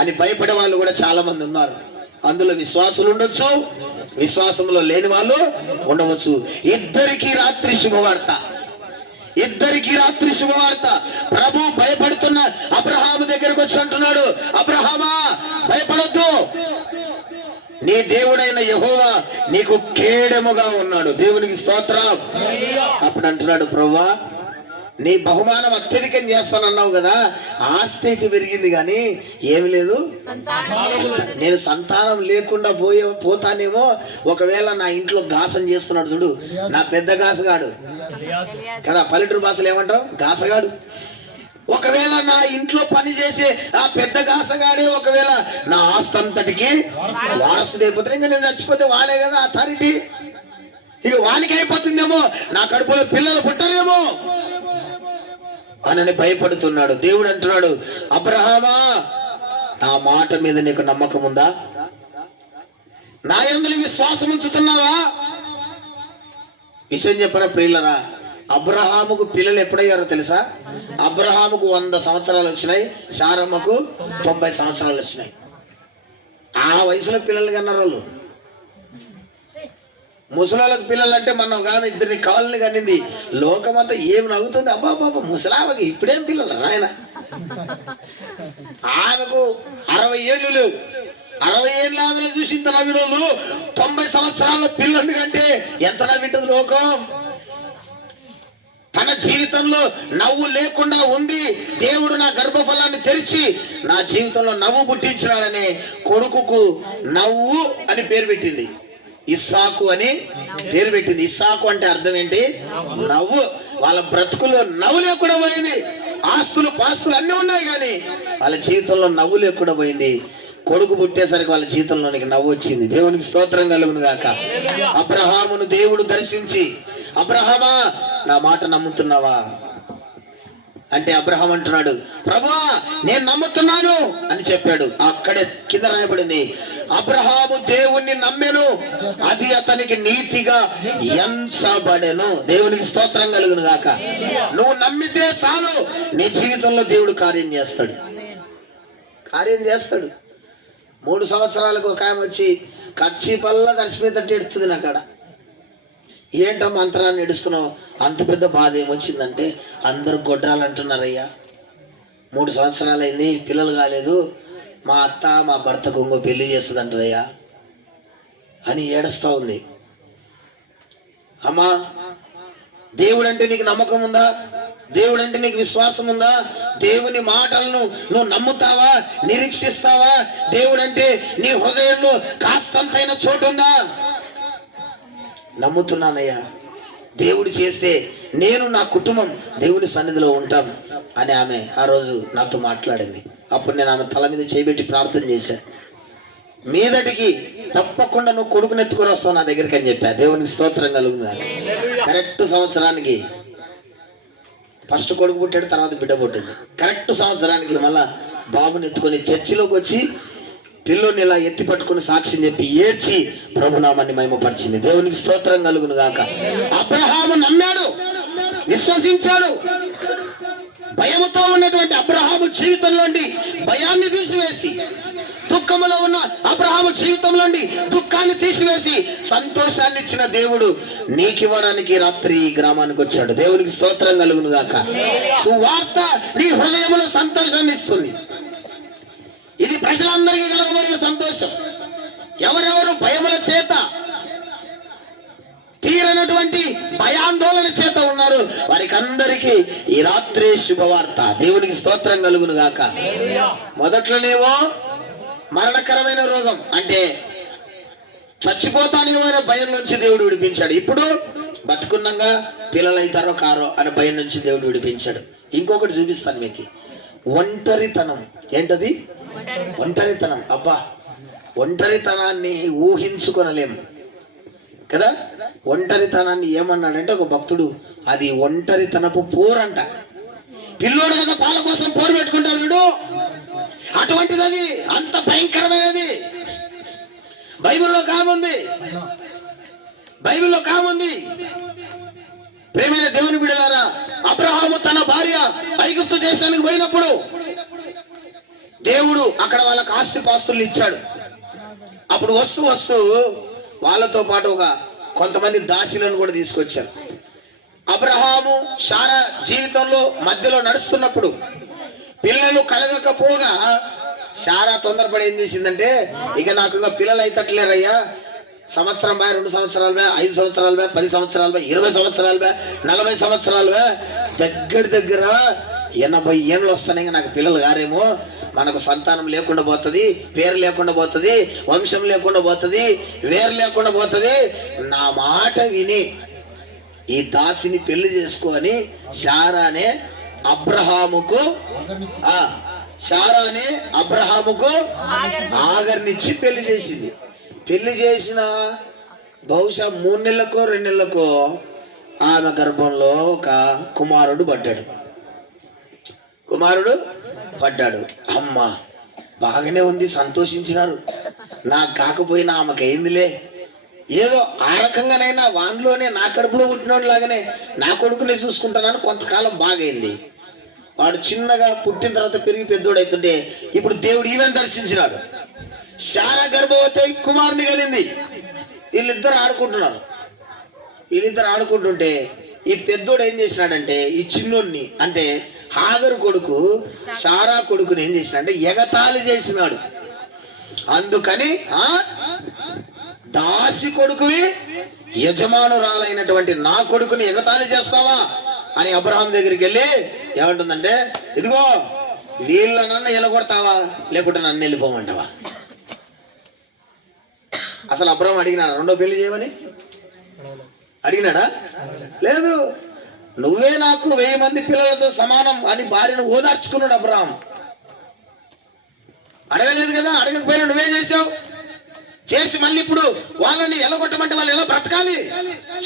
అని భయపడే వాళ్ళు కూడా చాలా మంది ఉన్నారు. అందులో విశ్వాసులు ఉండొచ్చు, విశ్వాసంలో లేని వాళ్ళు ఉండవచ్చు. ఇద్దరికి రాత్రి శుభవార్త, ఇద్దరికి రాత్రి శుభవార్త. ప్రభు భయపడుతున్న అబ్రహాము దగ్గరకు వచ్చి అంటున్నాడు, అబ్రహామా భయపడొద్దు, నీ దేవుడైన యెహోవా నీకు కేడెముగా ఉన్నాడు. దేవునికి స్తోత్రం. అప్పుడు అంటున్నాడు, ప్రభువా నీ బహుమానం అత్యధికం చేస్తానన్నావు కదా, ఆస్తి అయితే పెరిగింది కానీ ఏమి లేదు, నేను సంతానం లేకుండా పోతానేమో. ఒకవేళ నా ఇంట్లో గాసం చేస్తున్నాడు చూడు, నా పెద్ద గాసగాడు కదా, పల్లెటూరు భాషలు ఏమంటావు, గాసగాడు. ఒకవేళ నా ఇంట్లో పని చేసే ఆ పెద్ద గాసగాడే ఒకవేళ నా ఆస్తి అంతటికి వారసుడు అయిపోతాడు, ఇంకా నేను చచ్చిపోతే వాడే కదా అథారిటీ, ఇక వానికి అయిపోతుందేమో, నా కడుపులో పిల్లలు పుట్టరేమో అని భయపడుతున్నాడు. దేవుడు అంటున్నాడు, అబ్రహామా నా మాట మీద నీకు నమ్మకం ఉందా, నా యందు విశ్వాసం ఉంచుతున్నావా? విషయం చెప్పిన ప్రియులరా, అబ్రహాముకు పిల్లలు ఎప్పుడయ్యారో తెలుసా? అబ్రహాముకు 100 సంవత్సరాలు వచ్చినాయి, శారమ్మకు 90 సంవత్సరాలు వచ్చినాయి. ఆ వయసులో పిల్లలు కన్నారు వాళ్ళు. ముసలాళ్ళకు పిల్లలు అంటే మనం కానీ ఇద్దరిని కాళ్ళని కనింది, లోకమంతా ఏమి నవ్వుతుంది, అబ్బా బాబా ముసలామకి ఇప్పుడేం పిల్లలు ఆయన. ఆమెకు 60 ఏళ్ళు లేవు, 60 ఏళ్ళ ఆమెను చూసింత నవ్విన రోజు 90 సంవత్సరాల పిల్లల్ని కంటే ఎంత నవ్వింటది లోకం. తన జీవితంలో నవ్వు లేకుండా ఉంది, దేవుడు నా గర్భఫలాన్ని తెరిచి నా జీవితంలో నవ్వు పుట్టించినాడనే కొడుకుకు నవ్వు అని పేరు పెట్టింది, ఇస్సాకు అని పేరు పెట్టింది. ఇస్సాకు అంటే అర్థం ఏంటి? నవ్వు. వాళ్ళ బ్రతుకులో నవ్వు లేకుండా పోయింది, ఆస్తులు పాస్తులు అన్నీ ఉన్నాయి కానీ వాళ్ళ జీవితంలో నవ్వు లేకుండా పోయింది. కొడుకు పుట్టేసరికి వాళ్ళ జీవితంలోనికి నవ్వు వచ్చింది. దేవునికి స్తోత్రం కలుగును గాక. అబ్రహామును దేవుడు దర్శించి, అబ్రహామా నా మాట నమ్ముతున్నావా అంటే అబ్రహాం అంటున్నాడు, ప్రభువా నేను నమ్ముతున్నాను అని చెప్పాడు. అక్కడే కింద రాయబడింది, అబ్రహాము దేవుణ్ణి నమ్మెను, అది అతనికి నీతిగా ఎంచబడెను. దేవునికి స్తోత్రం కలుగును గాక. నువ్వు నమ్మితే చాలు, నీ జీవితంలో దేవుడు కార్యం చేస్తాడు, కార్యం చేస్తాడు. 3 సంవత్సరాలకు ఒక ఆమె వచ్చి కచ్చిపల్లా దర్శిపోయేటట్టు ఎడుతుంది నాకాడ. ఏంటమ్మా అంతరాన్ని ఎడుస్తున్నావు? అంత పెద్ద బాధ ఏమొచ్చిందంటే, అందరూ గొడ్రాలు అంటున్నారయ్యా, 3 సంవత్సరాలు అయింది, పిల్లలు కాలేదు, మా అత్త మా భర్తకు ఇంకో పెళ్లి చేస్తుంది అంటదయ్యా అని ఏడుస్తూ ఉంది. అమ్మా దేవుడు అంటే నీకు నమ్మకం ఉందా? దేవుడు అంటే నీకు విశ్వాసం ఉందా? దేవుని మాటలను నువ్వు నమ్ముతావా, నిరీక్షిస్తావా? దేవుడు అంటే నీ హృదయంలో కాస్తంతైన చోటు ఉందా? నమ్ముతున్నానయ్యా, దేవుడు చేస్తే నేను నా కుటుంబం దేవుని సన్నిధిలో ఉంటాం అని ఆమె ఆ రోజు నాతో మాట్లాడింది. అప్పుడు నేను ఆమె తల మీద చేయబెట్టి ప్రార్థన చేశాను, మీదటికి తప్పకుండా నువ్వు కొడుకుని ఎత్తుకొని వస్తావు నా దగ్గరికి అని చెప్పా. దేవునికి స్తోత్రం కలుగుతుంది. కరెక్ట్ సంవత్సరానికి ఫస్ట్ కొడుకు పుట్టాడు, తర్వాత బిడ్డ పుట్టింది. కరెక్ట్ సంవత్సరానికి మళ్ళా బాబుని ఎత్తుకొని చర్చిలోకి వచ్చి పిల్లోని ఇలా ఎత్తి పట్టుకుని సాక్ష్యం చెప్పి ఏడ్చి ప్రభునామాన్ని మహిమపరిచింది. దేవునికి స్తోత్రం కలుగును గాక. అబ్రహాము నమ్మాడు, విశ్వసించాడు. భయముతో ఉన్నటువంటి అబ్రహాము జీవితంలోండి భయాన్ని తీసివేసి, దుఃఖములో ఉన్న అబ్రహాము జీవితంలోండి దుఃఖాన్ని తీసివేసి సంతోషాన్ని ఇచ్చిన దేవుడు నీకివ్వడానికి రాత్రి ఈ గ్రామానికి వచ్చాడు. దేవునికి స్తోత్రం కలుగును గాక. సువార్త నీ హృదయంలో సంతోషాన్ని ఇస్తుంది. ఇది ప్రజలందరికీ కలగబోయే సంతోషం. ఎవరెవరు భయముల చేత, తీరనటువంటి భయాందోళన చేత ఉన్నారు, వారికి అందరికీ ఈ రాత్రి శుభవార్త. దేవునికి స్తోత్రం కలుగును గాక. మొదట్లోనేమో మరణకరమైన రోగం అంటే చచ్చిపోతానికి భయం నుంచి దేవుడు విడిపించాడు. ఇప్పుడు బతుకున్నాగా పిల్లలు అవుతారో కారో అనే భయం నుంచి దేవుడు విడిపించాడు. ఇంకొకటి చూపిస్తాను మీకు, ఒంటరితనం. ఏంటది? ఒంటరితనం. అబ్బా, ఒంటరితనాన్ని ఊహించుకొనలేము కదా. ఒంటరితనాన్ని ఏమన్నాడంటే ఒక భక్తుడు, అది ఒంటరితనపు పోరంట. పిల్లోడు కదా పాల కోసం పోరు పెట్టుకుంటాడు చూడు, అటువంటిది అది, అంత భయంకరమైనది. బైబిల్లో కాముంది, బైబిల్లో కాముంది. ప్రేమైన దేవుని బిడ్డలారా, అబ్రహాము తన భార్య ఐగుప్తు దేశానికి పోయినప్పుడు దేవుడు అక్కడ వాళ్ళకి ఆస్తిపాస్తులు ఇచ్చాడు. అప్పుడు వస్తూ వస్తూ వాళ్ళతో పాటు కొంతమంది దాసీలను కూడా తీసుకొచ్చారు. అబ్రహాము శారా జీవితంలో మధ్యలో నడుస్తున్నప్పుడు పిల్లలు కలగకపోగా శారా తొందరపడి ఏం చేసిందంటే, ఇక నాకు ఇంకా పిల్లలు అయితట్లేరయ్యా, సంవత్సరం బా, 2 సంవత్సరాలు బా, 5 సంవత్సరాలు బా, 10 సంవత్సరాలు బా, 20 సంవత్సరాలు బా, 40 సంవత్సరాలు బా, దగ్గర 80 ఏళ్ళు వస్తున్నాయి, నాకు పిల్లలు గారేమో, మనకు సంతానం లేకుండా పోతుంది, పేరు లేకుండా పోతుంది, వంశం లేకుండా పోతుంది, వేరు లేకుండా పోతుంది. నా మాట విని ఈ దాసిని పెళ్లి చేసుకొని శారానే అబ్రహాముకు ఆగర్నిచ్చి పెళ్లి చేసింది. పెళ్లి చేసిన బహుశా 3 నెలలకో 2 నెలలకో ఆమె గర్భంలో ఒక కుమారుడు పడ్డాడు. అమ్మ బాగానే ఉంది, సంతోషించినారు. నాకు కాకపోయినా ఆమెకైందిలే, ఏదో ఆ రకంగానైనా వాన్లోనే నా కడుపులో పుట్టినోడు లాగానే నా కొడుకునే చూసుకుంటానని కొంతకాలం బాగైంది. వాడు చిన్నగా పుట్టిన తర్వాత పెరిగి పెద్దోడైతుంటే ఇప్పుడు దేవుడు ఈవెన్ దర్శించినాడు. శారా గర్భవతి కుమారుని కలిగింది. వీళ్ళిద్దరు ఆడుకుంటుంటే ఈ పెద్దోడు ఏం చేసినాడంటే, ఈ చిన్నోడిని అంటే హాగరు కొడుకు శారా కొడుకుని ఏం చేసినాడంటే ఎగతాళి చేసినాడు. అందుకని దాసి కొడుకువి యజమానురాలైనటువంటి నా కొడుకుని ఎగతాళి చేస్తావా అని అబ్రహాం దగ్గరికి వెళ్ళి ఏమంటుందంటే, ఇదిగో వీళ్ళ నన్ను ఎలగొడతావా లేకుంటే నన్ను వెళ్ళిపోమంటావా? అసలు అబ్రహాం అడిగినాడా 2వ పెళ్లి చేయమని? అడిగినాడా? లేదు. నువ్వే నాకు 1000 మంది పిల్లలతో సమానం అని భార్యను ఓదార్చుకున్నాడు అబ్రహాం. అడగలేదు కదా, అడగకపోయినా నువ్వే చేసావు. చేసి మళ్ళీ ఇప్పుడు వాళ్ళని ఎలగొట్టమంటే వాళ్ళు ఎలా బ్రతకాలి?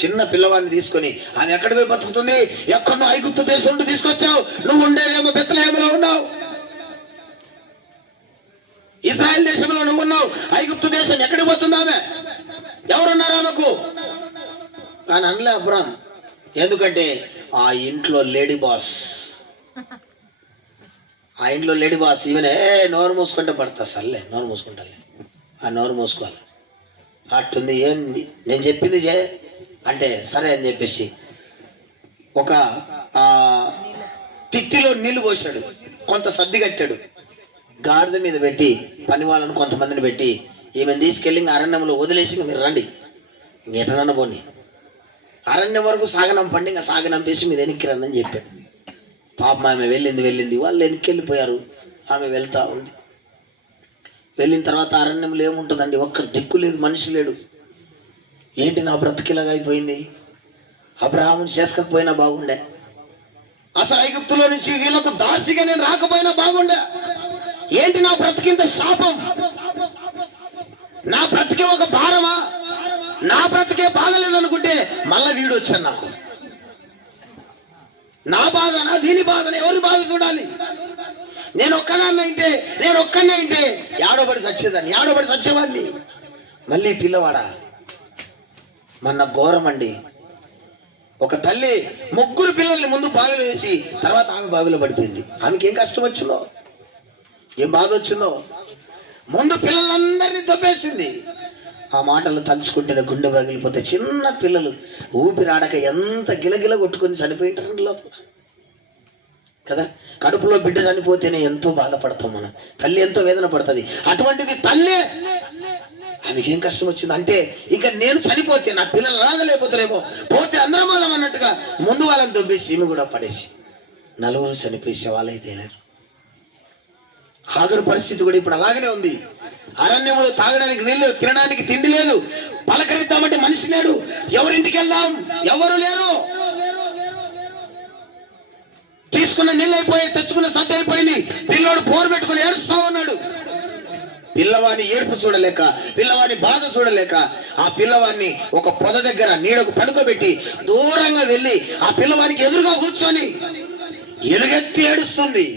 చిన్న పిల్లవాడిని తీసుకొని ఆమె ఎక్కడ పోయి బతుకుతుంది? ఎక్కడో ఐగుప్తు దేశం నుండి తీసుకొచ్చావు. నువ్వు ఉండేదేమో బెత్లెహేములో ఉన్నావు, ఇశ్రాయేల్ దేశంలో నువ్వు ఉన్నావు. ఐగుప్తు దేశం ఎక్కడికి పోతుంది? ఆమె ఎవరున్నారు ఆమెకు? కానీ అనలే అబ్రహాం. ఎందుకంటే ఆ ఇంట్లో లేడీ బాస్, ఈమెనే నోరు మూసుకుంటే పడతా. సర్లే నోరు మూసుకుంటాలే, ఆ నోరు మూసుకోవాలి అట్టుంది. ఏంది నేను చెప్పింది చే అంటే సరే అని చెప్పేసి ఒక తిత్తిలో నీళ్లు పోసాడు, కొంత సర్ది కట్టాడు, గాడిద మీద పెట్టి పని వాళ్ళను కొంతమందిని పెట్టి ఈమెను తీసుకెళ్ళి అరణ్యంలో వదిలేసి మీరు రండి, ఎటనన్న పోని, అరణ్యం వరకు సాగనంపండి, ఇంకా సాగనంపేసి మీరు వెనక్కి రండి అని చెప్పాడు. పాపం ఆమె వెళ్ళింది, వాళ్ళు వెనక్కి వెళ్ళిపోయారు. ఆమె వెళ్తా ఉంది. వెళ్ళిన తర్వాత అరణ్యంలో ఏముంటుందండి, ఒక్క దిక్కు లేదు, మనిషి లేడు. ఏంటి నా బ్రతికిలాగా అయిపోయింది, అబ్రహాముని చేసుకోకపోయినా బాగుండే, అసలు ఐగుప్తులో నుంచి వీళ్ళకు దాసిగా నేను రాకపోయినా బాగుండే, ఏంటి నా బ్రతికింత శాపం, నా బ్రతికే ఒక భారమా, నా బ్రతికే బాధలేదనుకుంటే మళ్ళా వీడు వచ్చాను. నాకు నా బాధనా వీని బాధన, ఎవరి బాధ చూడాలి? నేను ఒక్కనే అంటే ఏడోబడి సచ్చేవాడిని. మళ్ళీ పిల్లవాడా, మన ఘోరం అండి. ఒక తల్లి 3 పిల్లల్ని ముందు బావిలో వేసి తర్వాత ఆమె బావిలో పడిపోయింది. ఆమెకి ఏం కష్టం వచ్చిందో, ఏం బాధ వచ్చిందో, ముందు పిల్లలందరినీ దొబ్బేసింది. ఆ మాటలు తలుచుకుంటే గుండె పగిలిపోతే, చిన్న పిల్లలు ఊపిరాడక ఎంత గిలగిల కొట్టుకొని చనిపోయింటారు లోపల కదా. కడుపులో బిడ్డ చనిపోతేనే ఎంతో బాధపడతాం మనం, తల్లి ఎంతో వేదన పడుతుంది. అటువంటిది తల్లి, ఆమెకి ఏం కష్టం వచ్చింది అంటే, ఇక నేను చనిపోతే నా పిల్లలు రాగలేకపోతారేమో, పోతే అందరమాదం అన్నట్టుగా ముందు వాళ్ళని దొబ్బేసి ఈమె కూడా పడేసి 4 చనిపోయి వాళ్ళైతే లేరు. హాగరు పరిస్థితి కూడా ఇప్పుడు అలాగనే ఉంది. అరణ్యంలో తాగడానికి నీళ్ళు, తినడానికి తిండి లేదు, పలకరిద్దామంటే మనిషి లేడు, ఎవరింటికి వెళ్దాం, ఎవరు లేరు. తీసుకున్న నీళ్ళు అయిపోయి, తెచ్చుకున్న సద్ద అయిపోయింది. పిల్లోడు పోరు పెట్టుకుని ఏడుస్తా ఉన్నాడు. పిల్లవాడిని ఏడుపు చూడలేక, పిల్లవాడిని బాధ చూడలేక ఆ పిల్లవాడిని ఒక పొద దగ్గర నీడకు పడుకోబెట్టి దూరంగా వెళ్ళి ఆ పిల్లవాడికి ఎదురుగా కూర్చొని ఎలుగెత్తి ఏడుస్తుంది.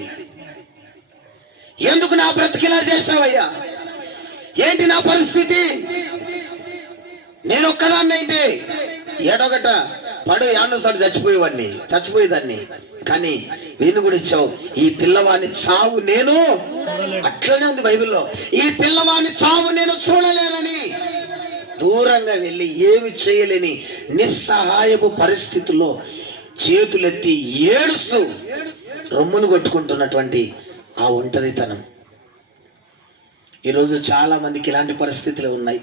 ఎందుకు నా బ్రతికిలా చేసావయ్యా? ఏంటి నా పరిస్థితి? నేను ఒక్కదాన్ని అయితే ఏడొకట పడు యాన్నోసారి చచ్చిపోయేదాన్ని. కానీ వీణు కూడా ఇచ్చావు. ఈ పిల్లవాడిని చావు నేను, అట్లనే ఉంది బైబిల్లో, ఈ పిల్లవాడిని చావు నేను చూడలేనని దూరంగా వెళ్ళి ఏమి చేయలేని నిస్సహాయపు పరిస్థితుల్లో చేతులెత్తి ఏడుస్తూ రొమ్మును కొట్టుకుంటున్నటువంటి ఆ ఒంటరితనం. ఈరోజు చాలా మందికి ఇలాంటి పరిస్థితులు ఉన్నాయి.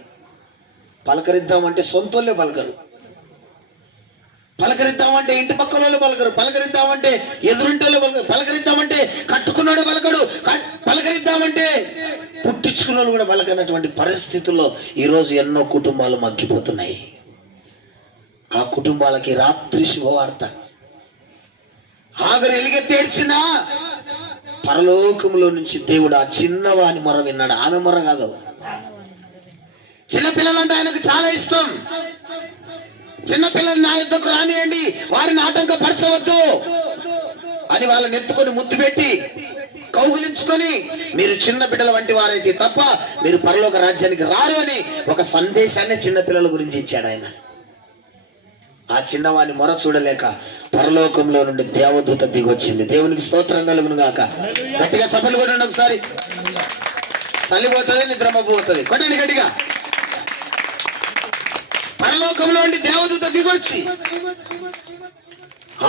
పలకరిద్దామంటే సొంతోళ్ళే పలకరు, పలకరిద్దామంటే ఇంటి పక్కన వాళ్ళు పలకరు, పలకరిద్దామంటే ఎదురింటోళ్ళు పలకరు, పలకరిద్దామంటే కట్టుకున్నాడు పలకడు, పలకరిద్దామంటే పుట్టించుకున్న వాళ్ళు కూడా పలకనటువంటి పరిస్థితుల్లో ఈరోజు ఎన్నో కుటుంబాలు మగ్గిపోతున్నాయి. ఆ కుటుంబాలకి రాత్రి శుభవార్త. ఆగరు ఎలుగెత్తి ఏడ్చినా పరలోకంలో నుంచి దేవుడు ఆ చిన్నవాని మొర విన్నాడు. ఆమె మొర కాదు. చిన్నపిల్లలంటే ఆయనకు చాలా ఇష్టం. చిన్నపిల్లలు నా యుద్ధకు రానియండి, వారిని ఆటంకపరచవద్దు అని వాళ్ళని ఎత్తుకొని ముద్దు పెట్టి కౌగిలించుకొని, మీరు చిన్న బిడ్డల వంటి వారైతే తప్ప మీరు పరలోక రాజ్యానికి రారు అని ఒక సందేశాన్ని చిన్నపిల్లల గురించి ఇచ్చాడు ఆయన. ఆ చిన్నవాని మొర చూడలేక పరలోకంలో నుండి దేవదూత దిగొచ్చింది. దేవునికి స్తోత్రం కలుగును గాక. గట్టిగా చప్పట్లు కొట్టండి ఒకసారి. చలిపోతుంది, నిద్రమపోతుంది. కొట్టండి గట్టిగా. పరలోకంలో నుండి దేవదూత దిగొచ్చి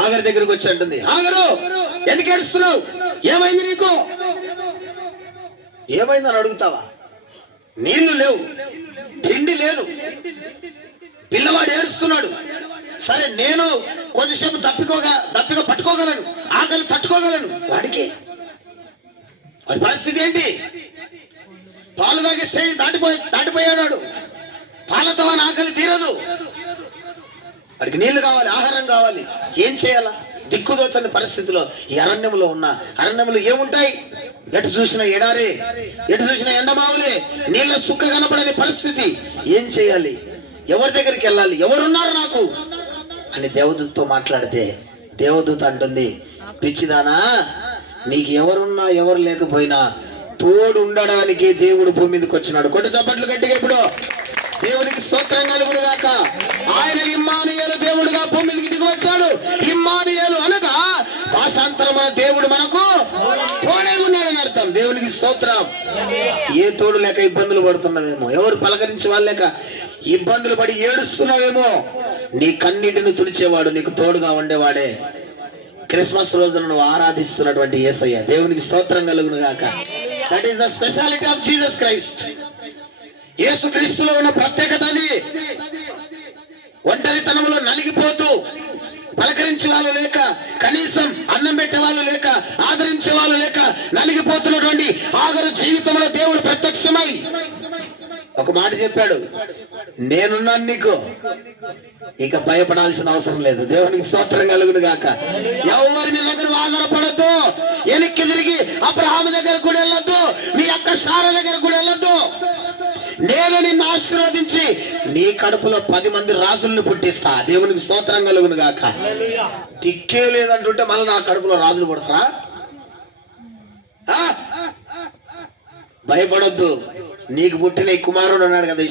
ఆగరు దగ్గరకు వచ్చి అంటుంది, ఆగరు ఎందుకు ఏడుస్తున్నావు? ఏమైంది నీకు? ఏమైందని అడుగుతావా? నీళ్లు లేవు, తిండి లేదు, పిల్లవాడు ఏడుస్తున్నాడు. సరే, నేను కొద్దిసేపు దప్పిక పట్టుకోగలను, ఆకలి తట్టుకోగలను. వాడి పరిస్థితి ఏంటి? పాలు తాగే స్టేజ్ దాటిపోయాడు. పాలతో ఆకలి తీరదు. వాడికి నీళ్లు కావాలి, ఆహారం కావాలి. ఏం చేయాలా? దిక్కుదోచని పరిస్థితిలో ఈ అరణ్యంలో అరణ్యంలో ఏముంటాయి? ఎటు చూసిన ఎడారే, ఎటు చూసిన ఎండమావులే, నీళ్ళ సుక్క కనపడని పరిస్థితి. ఏం చేయాలి? ఎవరి దగ్గరికి వెళ్ళాలి? ఎవరున్నారు నాకు అని దేవదూతతో మాట్లాడితే దేవదూత అంటుంది, పిచ్చిదానా, నీకు ఎవరున్నా ఎవరు లేకపోయినా తోడు ఉండడానికి దేవుడు భూమి మీదకి వచ్చినాడు. కొట్టు చప్పట్లు గట్టిగా. ఇప్పుడు దేవునికి స్తోత్రం కలుగును గాక. ఆయన ఇమ్మానుయేలు దేవుడుగా భూమి మీదకి దిగి వచ్చాడు. ఇమ్మానుయేలు అనగా భాషాంతరమైన దేవుడు మనకు తోడే ఉన్నాడని అర్థం. దేవునికి స్తోత్రం. ఏ తోడు లేక ఇబ్బందులు పడుతున్నావేమో, ఎవరు పలకరించి వాళ్ళు లేక ఇబ్బందులు పడి ఏడుస్తున్నావేమో, నీ కన్నిటిని తుడిచేవాడు, నీకు తోడుగా ఉండేవాడే క్రిస్మస్ రోజున నువ్వు ఆరాధిస్తున్నటువంటి యేసయ్య. దేవునికి స్తోత్రం కలుగును గాక. That is the speciality of Jesus Christ. యేసు క్రీస్తులో ఉన్న ప్రత్యేకత అది. ఒంటరితనంలో నలిగిపోతూ పలకరించే వాళ్ళు లేక, కనీసం అన్నం పెట్టే వాళ్ళు లేక, ఆదరించే వాళ్ళు లేక నలిగిపోతున్నటువంటి ఆగరు జీవితంలో దేవుడు ప్రత్యక్షమై ఒక మాట చెప్పాడు, నేనున్నాను నీకు, ఇక భయపడాల్సిన అవసరం లేదు. దేవునికి స్తోత్రం కలుగును గాక. ఎవరిని దగ్గర ఆధారపడద్దు, వెనక్కి తిరిగి అబ్రహాము దగ్గర కూడా వెళ్ళొద్దు, మీ అక్క సారా దగ్గర కూడా వెళ్ళొద్దు. నేను నిన్ను ఆశీర్వదించి నీ కడుపులో 10 మంది రాజుల్ని పుట్టిస్తా. దేవునికి స్తోత్రం కలుగును గాక. దిక్కే లేదంటుంటే మళ్ళీ నా కడుపులో రాజులు పుడతారా? భయపడొద్దు. నీకు పుట్టిన ఈ కుమారుడు ఉన్నాడు కదా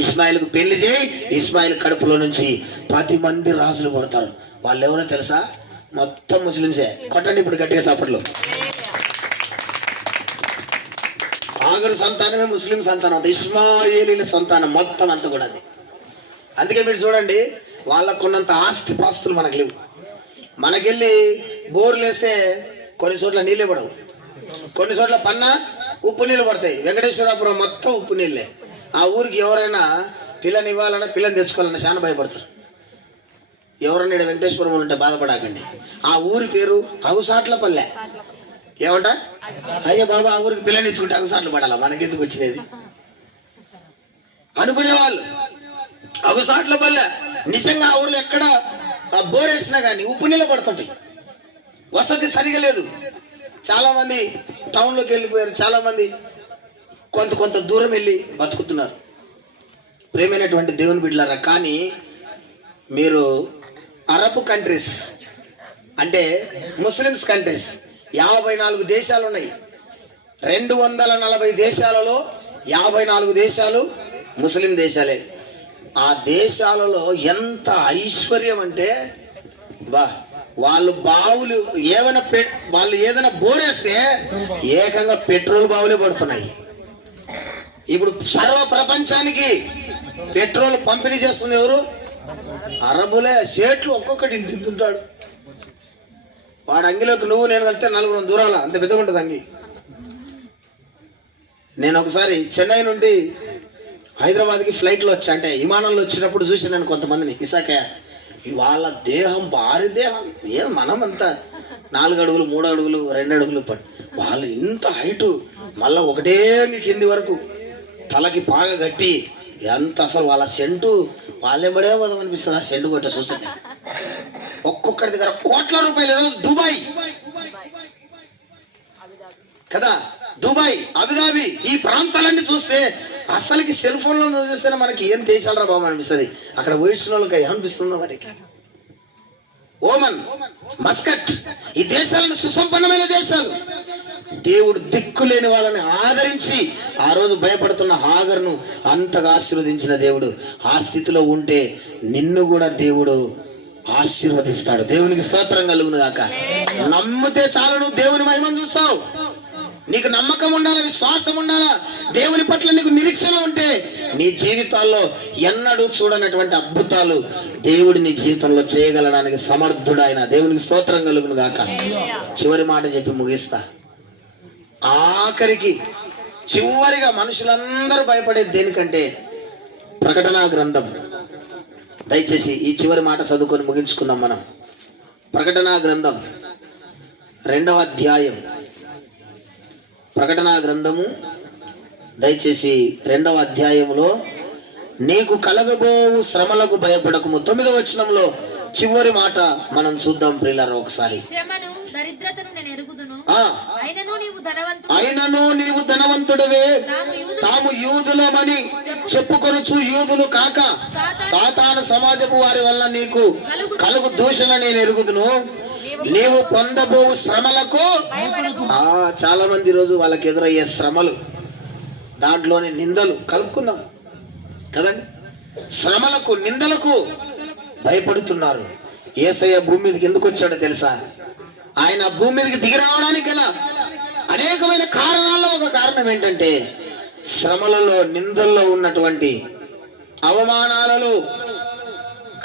ఇస్మాయిల్కు పెళ్లి చేయి. ఇస్మాయిల్ కడుపులో నుంచి 10 మంది రాజులు పుడతారు. వాళ్ళు ఎవరో తెలుసా? మొత్తం ముస్లింసే. కొట్టండి ఇప్పుడు గట్టిగా చప్పట్లు. ఆగరు సంతానమే ముస్లిం సంతానం, ఇస్మాయిలీల సంతానం మొత్తం అంతా కూడా అది. అందుకే మీరు చూడండి, వాళ్ళకున్నంత ఆస్తి పాస్తులు మనకు లేవు. మనకెళ్ళి బోర్లు వేస్తే కొన్ని చోట్ల నీళ్ళే పడవు, కొన్ని చోట్ల పన్నా ఉప్పు నీళ్ళు పడతాయి. వెంకటేశ్వరాపురం మొత్తం ఉప్పు నీళ్ళే. ఆ ఊరికి ఎవరైనా పిల్లని ఇవ్వాలన్నా, పిల్లని తెచ్చుకోవాలన్నా చాలా భయపడతారు. ఎవరైనా ఇక్కడ వెంకటేశ్వరం ఉంటే బాధపడకండి. ఆ ఊరి పేరు అగుసాట్లపల్లె. ఏమంట? అయ్యో బాబా, ఆ ఊరికి పిల్లని ఇచ్చుకుంటే అగుసాట్లు పడాలా, మనకెందుకు వచ్చినది అనుకునేవాళ్ళు. అగుసాట్లపల్లె నిజంగా ఆ ఊర్లో ఎక్కడ బోర్ వేసినా కానీ ఉప్పు నీళ్ళు పడుతుంటాయి. వసతి సరిగా లేదు. చాలా మంది టౌన్లోకి వెళ్ళిపోయారు, చాలా మంది కొంత దూరం వెళ్ళి బతుకుతున్నారు. ప్రేమైనటువంటి దేవుని బిడ్డలారా, కానీ మీరు అరబ్ కంట్రీస్ అంటే ముస్లిమ్స్ కంట్రీస్ 54 దేశాలు ఉన్నాయి. 240 దేశాలలో 54 దేశాలు ముస్లిం దేశాలే. ఆ దేశాలలో ఎంత ఐశ్వర్యం అంటే బా, వాళ్ళు బావులు ఏమైనా వాళ్ళు ఏదైనా బోరేస్తే ఏకంగా పెట్రోల్ బావులే పడుతున్నాయి. ఇప్పుడు సర్వ ప్రపంచానికి పెట్రోల్ పంపిణీ చేస్తుంది ఎవరు? అరబులే. షేట్లు ఒక్కొక్కటి తింటుంటాడు. వాడు అంగిలోకి నువ్వు నేను కలిస్తే 4 దూరాల అంత పెద్దగా ఉంటుంది అంగి. నేను ఒకసారి చెన్నై నుండి హైదరాబాద్కి ఫ్లైట్లో వచ్చా, అంటే విమానంలో వచ్చినప్పుడు చూసి నేను కొంతమందిని ఇసాక వాళ్ళ దేహం భారీ దేహం, ఏం మనం అంతా 4 అడుగులు 3 అడుగులు 2 అడుగులు పడి వాళ్ళు ఇంత హైటు, మళ్ళీ ఒకటే కింది వరకు తలకి పాగా కట్టి ఎంత అసలు వాళ్ళ సెంటు వాళ్ళే పడే పోదాం అనిపిస్తుంది. ఆ సెంటు కొట్టే చూస్తే ఒక్కొక్కటి దగ్గర కోట్ల రూపాయలు. ఈరోజు దుబాయ్ కదా, దుబాయ్, అబుదాబి, ఈ ప్రాంతాలన్నీ చూస్తే అసలుకి సెల్ ఫోన్లో చూస్తేనే మనకి ఏం దేశాలరా బాబు అనిపిస్తుంది. అక్కడ పోయించిన వాళ్ళకి ఏమనిపిస్తుందో మనకి. ఓమన్, మస్కట్, ఈ దేశాలను సుసంపన్నమైన దేశాలు. దేవుడు దిక్కులేని వాళ్ళని ఆదరించి ఆ రోజు భయపడుతున్న హాగర్ను అంతగా ఆశీర్వదించిన దేవుడు. ఆ స్థితిలో ఉంటే నిన్ను కూడా దేవుడు ఆశీర్వదిస్తాడు. దేవునికి స్తోత్రం కలుగును గాక. నమ్మితే చాలు, నువ్వు దేవుని మహిమను చూస్తావు. నీకు నమ్మకం ఉండాలా, విశ్వాసం ఉండాలా, దేవుని పట్ల నీకు నిరీక్షణ ఉంటే నీ జీవితాల్లో ఎన్నడూ చూడనటువంటి అద్భుతాలు దేవుడు నీ జీవితంలో చేయగలడానికి సమర్థుడు ఆయన. దేవునికి స్తోత్రం కలుగును గాక. చివరి మాట చెప్పి ముగిస్తా. ఆఖరికి చివరిగా మనుషులందరూ భయపడేది దేనికంటే ప్రకటనా గ్రంథం. దయచేసి ఈ చివరి మాట చదువుకొని ముగించుకుందాం మనం. ప్రకటనా గ్రంథం 2వ అధ్యాయం. ప్రకటనా గ్రంథము దయచేసి 2వ అధ్యాయంలో నీకు కలగబోవు శ్రమలకు భయపడకము 9వ వచనంలో చివరి మాట మనం చూద్దాం ప్రియులారా ఒకసారి. శ్రమను దరిద్రతను నేను ఎరుగుదును, అయినను నీవు ధనవంతుడవే, తాము యూదులమని చెప్పుకొనుచు యూదులు కాక సాతాను సమాజపు వారి వల్ల నీకు కలుగు దూషణ నేను ఎరుగుదును. నీవు పొందబోవు శ్రమలకు చాలా మంది రోజు వాళ్ళకి ఎదురయ్యే శ్రమలు, దాంట్లోని నిందలు కలుపుకుందాం కదండి. శ్రమలకు నిందలకు భయపడుతున్నారు. యేసయ్య భూమి మీదకి ఎందుకు వచ్చాడో తెలుసా? ఆయన భూమి మీదకి దిగి రావడానికి గల అనేకమైన కారణాల్లో ఒక కారణం ఏంటంటే శ్రమలలో, నిందల్లో ఉన్నటువంటి అవమానాలలో,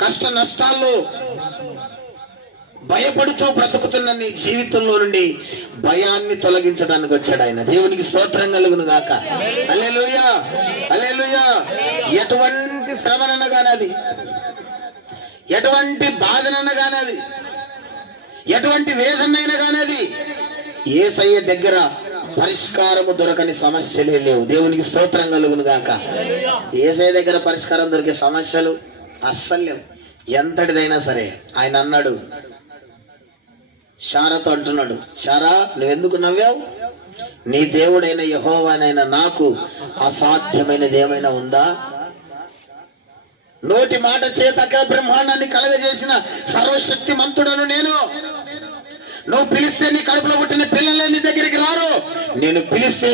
కష్ట నష్టాల్లో భయపడుతూ బ్రతుకుతున్న నీ జీవితంలో నుండి భయాన్ని తొలగించడానికి వచ్చాడు ఆయన. దేవునికి స్తోత్రం కలుగును గాక. హల్లెలూయా, హల్లెలూయా. ఎటువంటి శ్రమనన్నా కానీ అది, ఎటువంటి బాధనన్నా కానీ అది, ఎటువంటి వేదనైనా కానీ అది యేసయ్య దగ్గర పరిష్కారము దొరకని సమస్యలే లేవు. దేవునికి స్తోత్రం కలుగును గాక. యేసయ్య దగ్గర పరిష్కారం దొరికే సమస్యలు అస్సలు లేవు, ఎంతటిదైనా సరే. ఆయన అన్నాడు, శారాతో అంటున్నాడు, శారా నువ్వెందుకు నవ్వావు? నీ దేవుడైన యెహోవానైన నాకు అసాధ్యమైనది ఏమైనా ఉందా? నోటి మాట చేత అఖిల బ్రహ్మాండాన్ని కలగజేసిన సర్వశక్తి మంతుడను నేను. నువ్వు పిలిస్తే నీ కడుపులో పుట్టిన పిల్లలే నీ దగ్గరికి రారు. నేను పిలిస్తే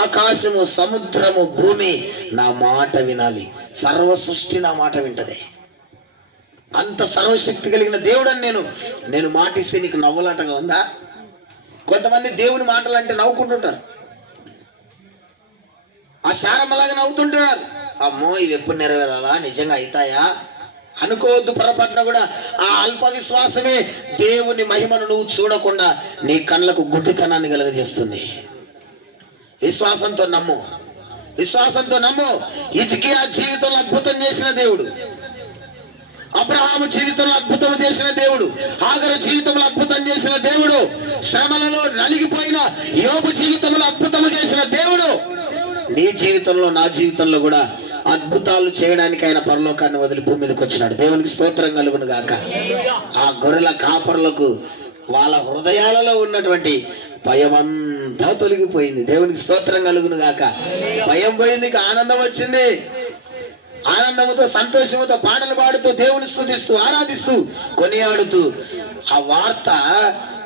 ఆకాశము, సముద్రము, భూమి నా మాట వినాలి. సర్వ సృష్టి నా మాట వింటది. అంత సర్వశక్తి కలిగిన దేవుడని నేను మాటిస్తే నీకు నవ్వులాటగా ఉందా? కొంతమంది దేవుని మాటలు అంటే నవ్వుకుంటుంటారు. ఆ శారమ్మలాగా నవ్వుతుంటున్నారు. అమ్మో ఇవి ఎప్పుడు నెరవేరాలా, నిజంగా అవుతాయా అనుకోవద్దు. పొరపాటున కూడా ఆ అల్ప విశ్వాసమే దేవుని మహిమను నువ్వు చూడకుండా నీ కళ్ళకు గుడ్డితనాన్ని కలుగజేస్తుంది. విశ్వాసంతో నమ్ము, విశ్వాసంతో నమ్ము. హిజ్కియా జీవితంలో అద్భుతం చేసిన దేవుడు, అబ్రహాము జీవితంలో అద్భుతం చేసిన దేవుడు, హాగరు జీవితంలో అద్భుతం చేసిన దేవుడు, శ్రమలలో నలిగిపోయిన యోబు జీవితంలో అద్భుతం చేసిన దేవుడు నీ జీవితంలో, నా జీవితంలో కూడా అద్భుతాలు చేయడానికి ఆయన పరలోకాన్ని వదిలి భూమి మీదకి వచ్చినాడు. దేవునికి స్తోత్రం కలుగును గాక. ఆ గొర్రెల కాపరులకు వాళ్ళ హృదయాలలో ఉన్నటువంటి భయమంతా తొలగిపోయింది. దేవునికి స్తోత్రం కలుగును గాక. భయం పోయింది, ఆనందం వచ్చింది. ఆనందముతో సంతోషముతో పాటలు పాడుతూ దేవుని స్తుతిస్తూ ఆరాధిస్తూ కొనియాడుతూ ఆ వార్త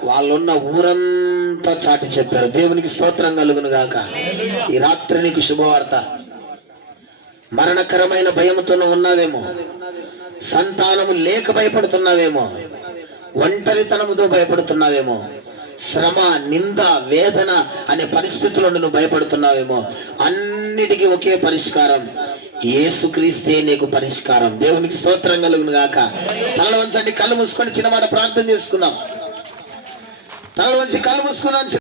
వాళ్ళున్న ఊరంతా చాటి చెప్పారు. దేవునికి స్తోత్రం కలుగును గాక. ఈ రాత్రి నీకు శుభవార్త. మరణకరమైన భయముతో ఉన్నావేమో, సంతానము లేక భయపడుతున్నావేమో, ఒంటరితనముతో భయపడుతున్నావేమో, శ్రమ నింద వేదన అనే పరిస్థితుల్లో నువ్వు భయపడుతున్నావేమో, అన్నిటికీ ఒకే పరిష్కారం. యేసుక్రీస్తే నీకు పరిష్కారం. దేవునికి స్తోత్రం కలుగును గాక. తల వంచండి, కళ్ళు మూసుకొని చిన్న మాట ప్రార్థన చేసుకుందాం. తల వంచి కళ్ళు మూసుకుందాం.